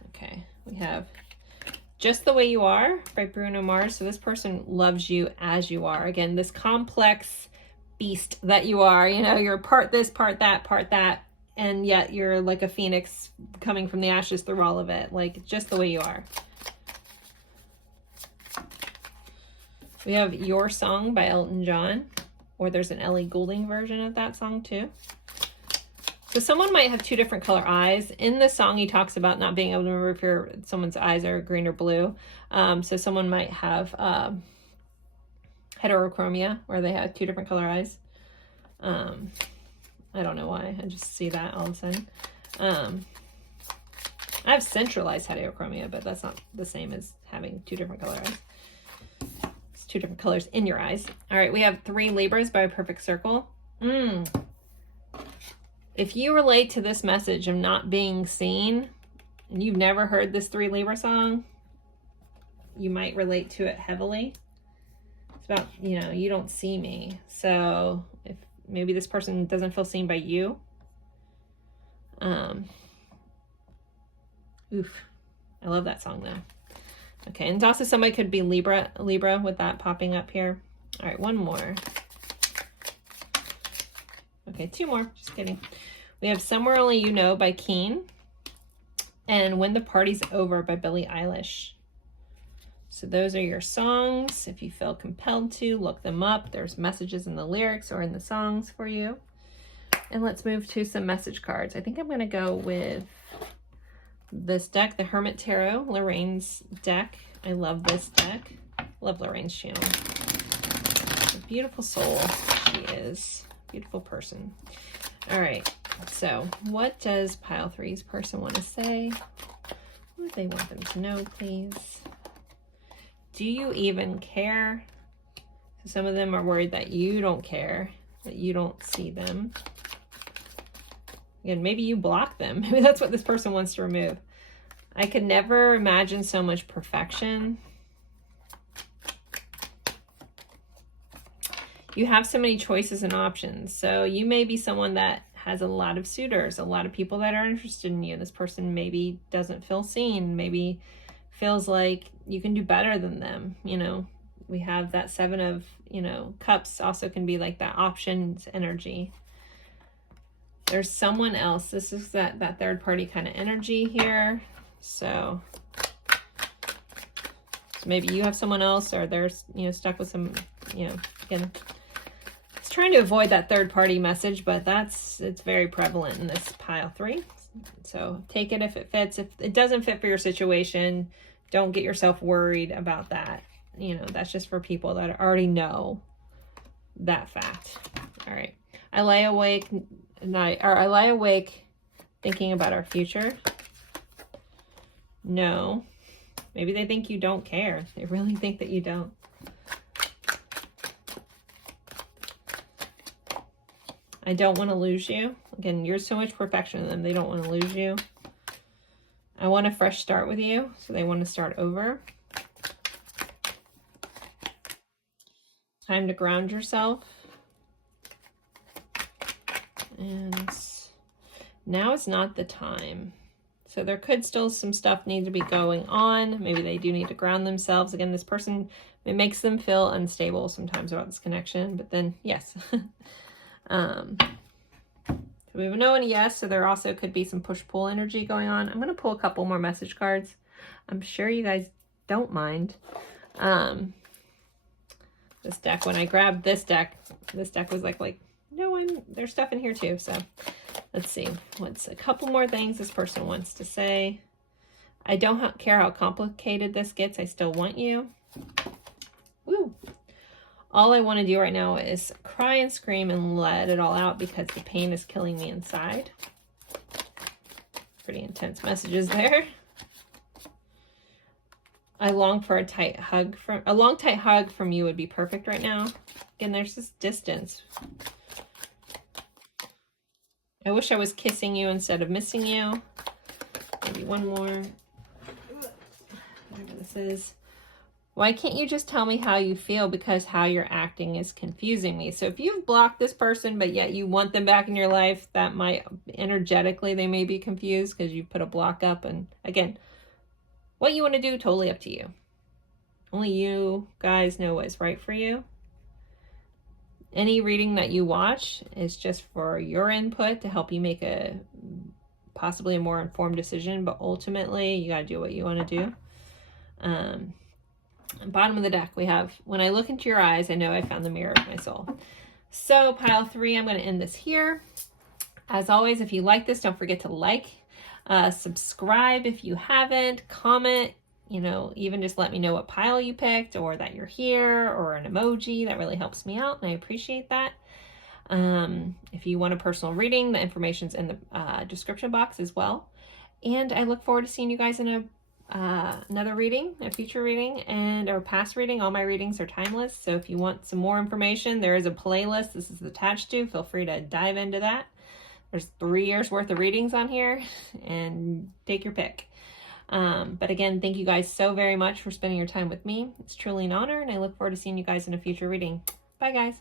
okay, we have Just the Way You Are by Bruno Mars. So this person loves you as you are. Again, this complex beast that you are, you know, you're part this, part that, and yet you're like a phoenix coming from the ashes through all of it. Like, just the way you are. We have Your Song by Elton John, or there's an Ellie Goulding version of that song too. So someone might have two different color eyes. In the song, he talks about not being able to remember if someone's eyes are green or blue. So someone might have heterochromia, where they have two different color eyes. I don't know why. I just see that all of a sudden. I have centralized heterochromia, but that's not the same as having two different color eyes. It's two different colors in your eyes. All right, we have 3 Libras by Perfect Circle. If you relate to this message of not being seen, and you've never heard this 3 Libra song, you might relate to it heavily. It's about, you know, you don't see me. So if maybe this person doesn't feel seen by you. Oof. I love that song though. Okay, and also somebody could be Libra with that popping up here. All right, one more. Okay, 2 more. Just kidding. We have Somewhere Only You Know by Keen and When the Party's Over by Billie Eilish. So those are your songs. If you feel compelled to, look them up. There's messages in the lyrics or in the songs for you. And let's move to some message cards. I think I'm going to go with this deck, the Hermit Tarot, Lorraine's deck. I love this deck. Love Lorraine's channel. A beautiful soul she is. Beautiful person. All right. So what does pile 3's person want to say? What do they want them to know, please? Do you even care? So some of them are worried that you don't care, that you don't see them. Again, maybe you block them. Maybe that's what this person wants to remove. I could never imagine so much perfection. You have so many choices and options. So you may be someone that has a lot of suitors, a lot of people that are interested in you. This person maybe doesn't feel seen, maybe feels like you can do better than them. You know, we have that 7 of, you know, cups also can be like that options energy. There's someone else. This is that third party kind of energy here. So maybe you have someone else, or they're, you know, stuck with some, you know, again, it's trying to avoid that third party message, but it's very prevalent in this pile 3. So take it if it fits. If it doesn't fit for your situation, don't get yourself worried about that. You know, that's just for people that already know that fact. All right. I lie awake thinking about our future. No. Maybe they think you don't care. They really think that you don't. I don't want to lose you. Again, you're so much perfection in them. They don't want to lose you. I want a fresh start with you. So they want to start over. Time to ground yourself. And now is not the time. So there could still some stuff need to be going on. Maybe they do need to ground themselves. Again, this person, it makes them feel unstable sometimes about this connection. But then, yes. So we have a no and a yes. So there also could be some push-pull energy going on. I'm going to pull a couple more message cards. I'm sure you guys don't mind. This deck, when I grabbed this deck was like, no, there's stuff in here too. So let's see. What's a couple more things this person wants to say? I don't care how complicated this gets. I still want you. Woo. All I want to do right now is cry and scream and let it all out because the pain is killing me inside. Pretty intense messages there. I long for a long tight hug from you would be perfect right now. Again, there's this distance. I wish I was kissing you instead of missing you. Maybe one more. Whatever this is. Why can't you just tell me how you feel, because how you're acting is confusing me. So if you've blocked this person, but yet you want them back in your life, that might energetically, they may be confused because you put a block up. And again, What you want to do, totally up to you. Only you guys know what's right for you. Any reading that you watch is just for your input to help you make a possibly a more informed decision, but ultimately you got to do what you want to do. Bottom of the deck, we have, when I look into your eyes, I know I found the mirror of my soul. So pile 3, I'm going to end this here. As always, if you like this, don't forget to like, subscribe if you haven't, comment, you know, even just let me know what pile you picked or that you're here or an emoji. That really helps me out and I appreciate that. If you want a personal reading, the information's in the description box as well. And I look forward to seeing you guys in another reading, a future reading, and or past reading. All my readings are timeless, so if you want some more information, there is a playlist this is attached to. Feel free to dive into that. There's 3 years worth of readings on here, and take your pick. But again, thank you guys so very much for spending your time with me. It's truly an honor, and I look forward to seeing you guys in a future reading. Bye, guys.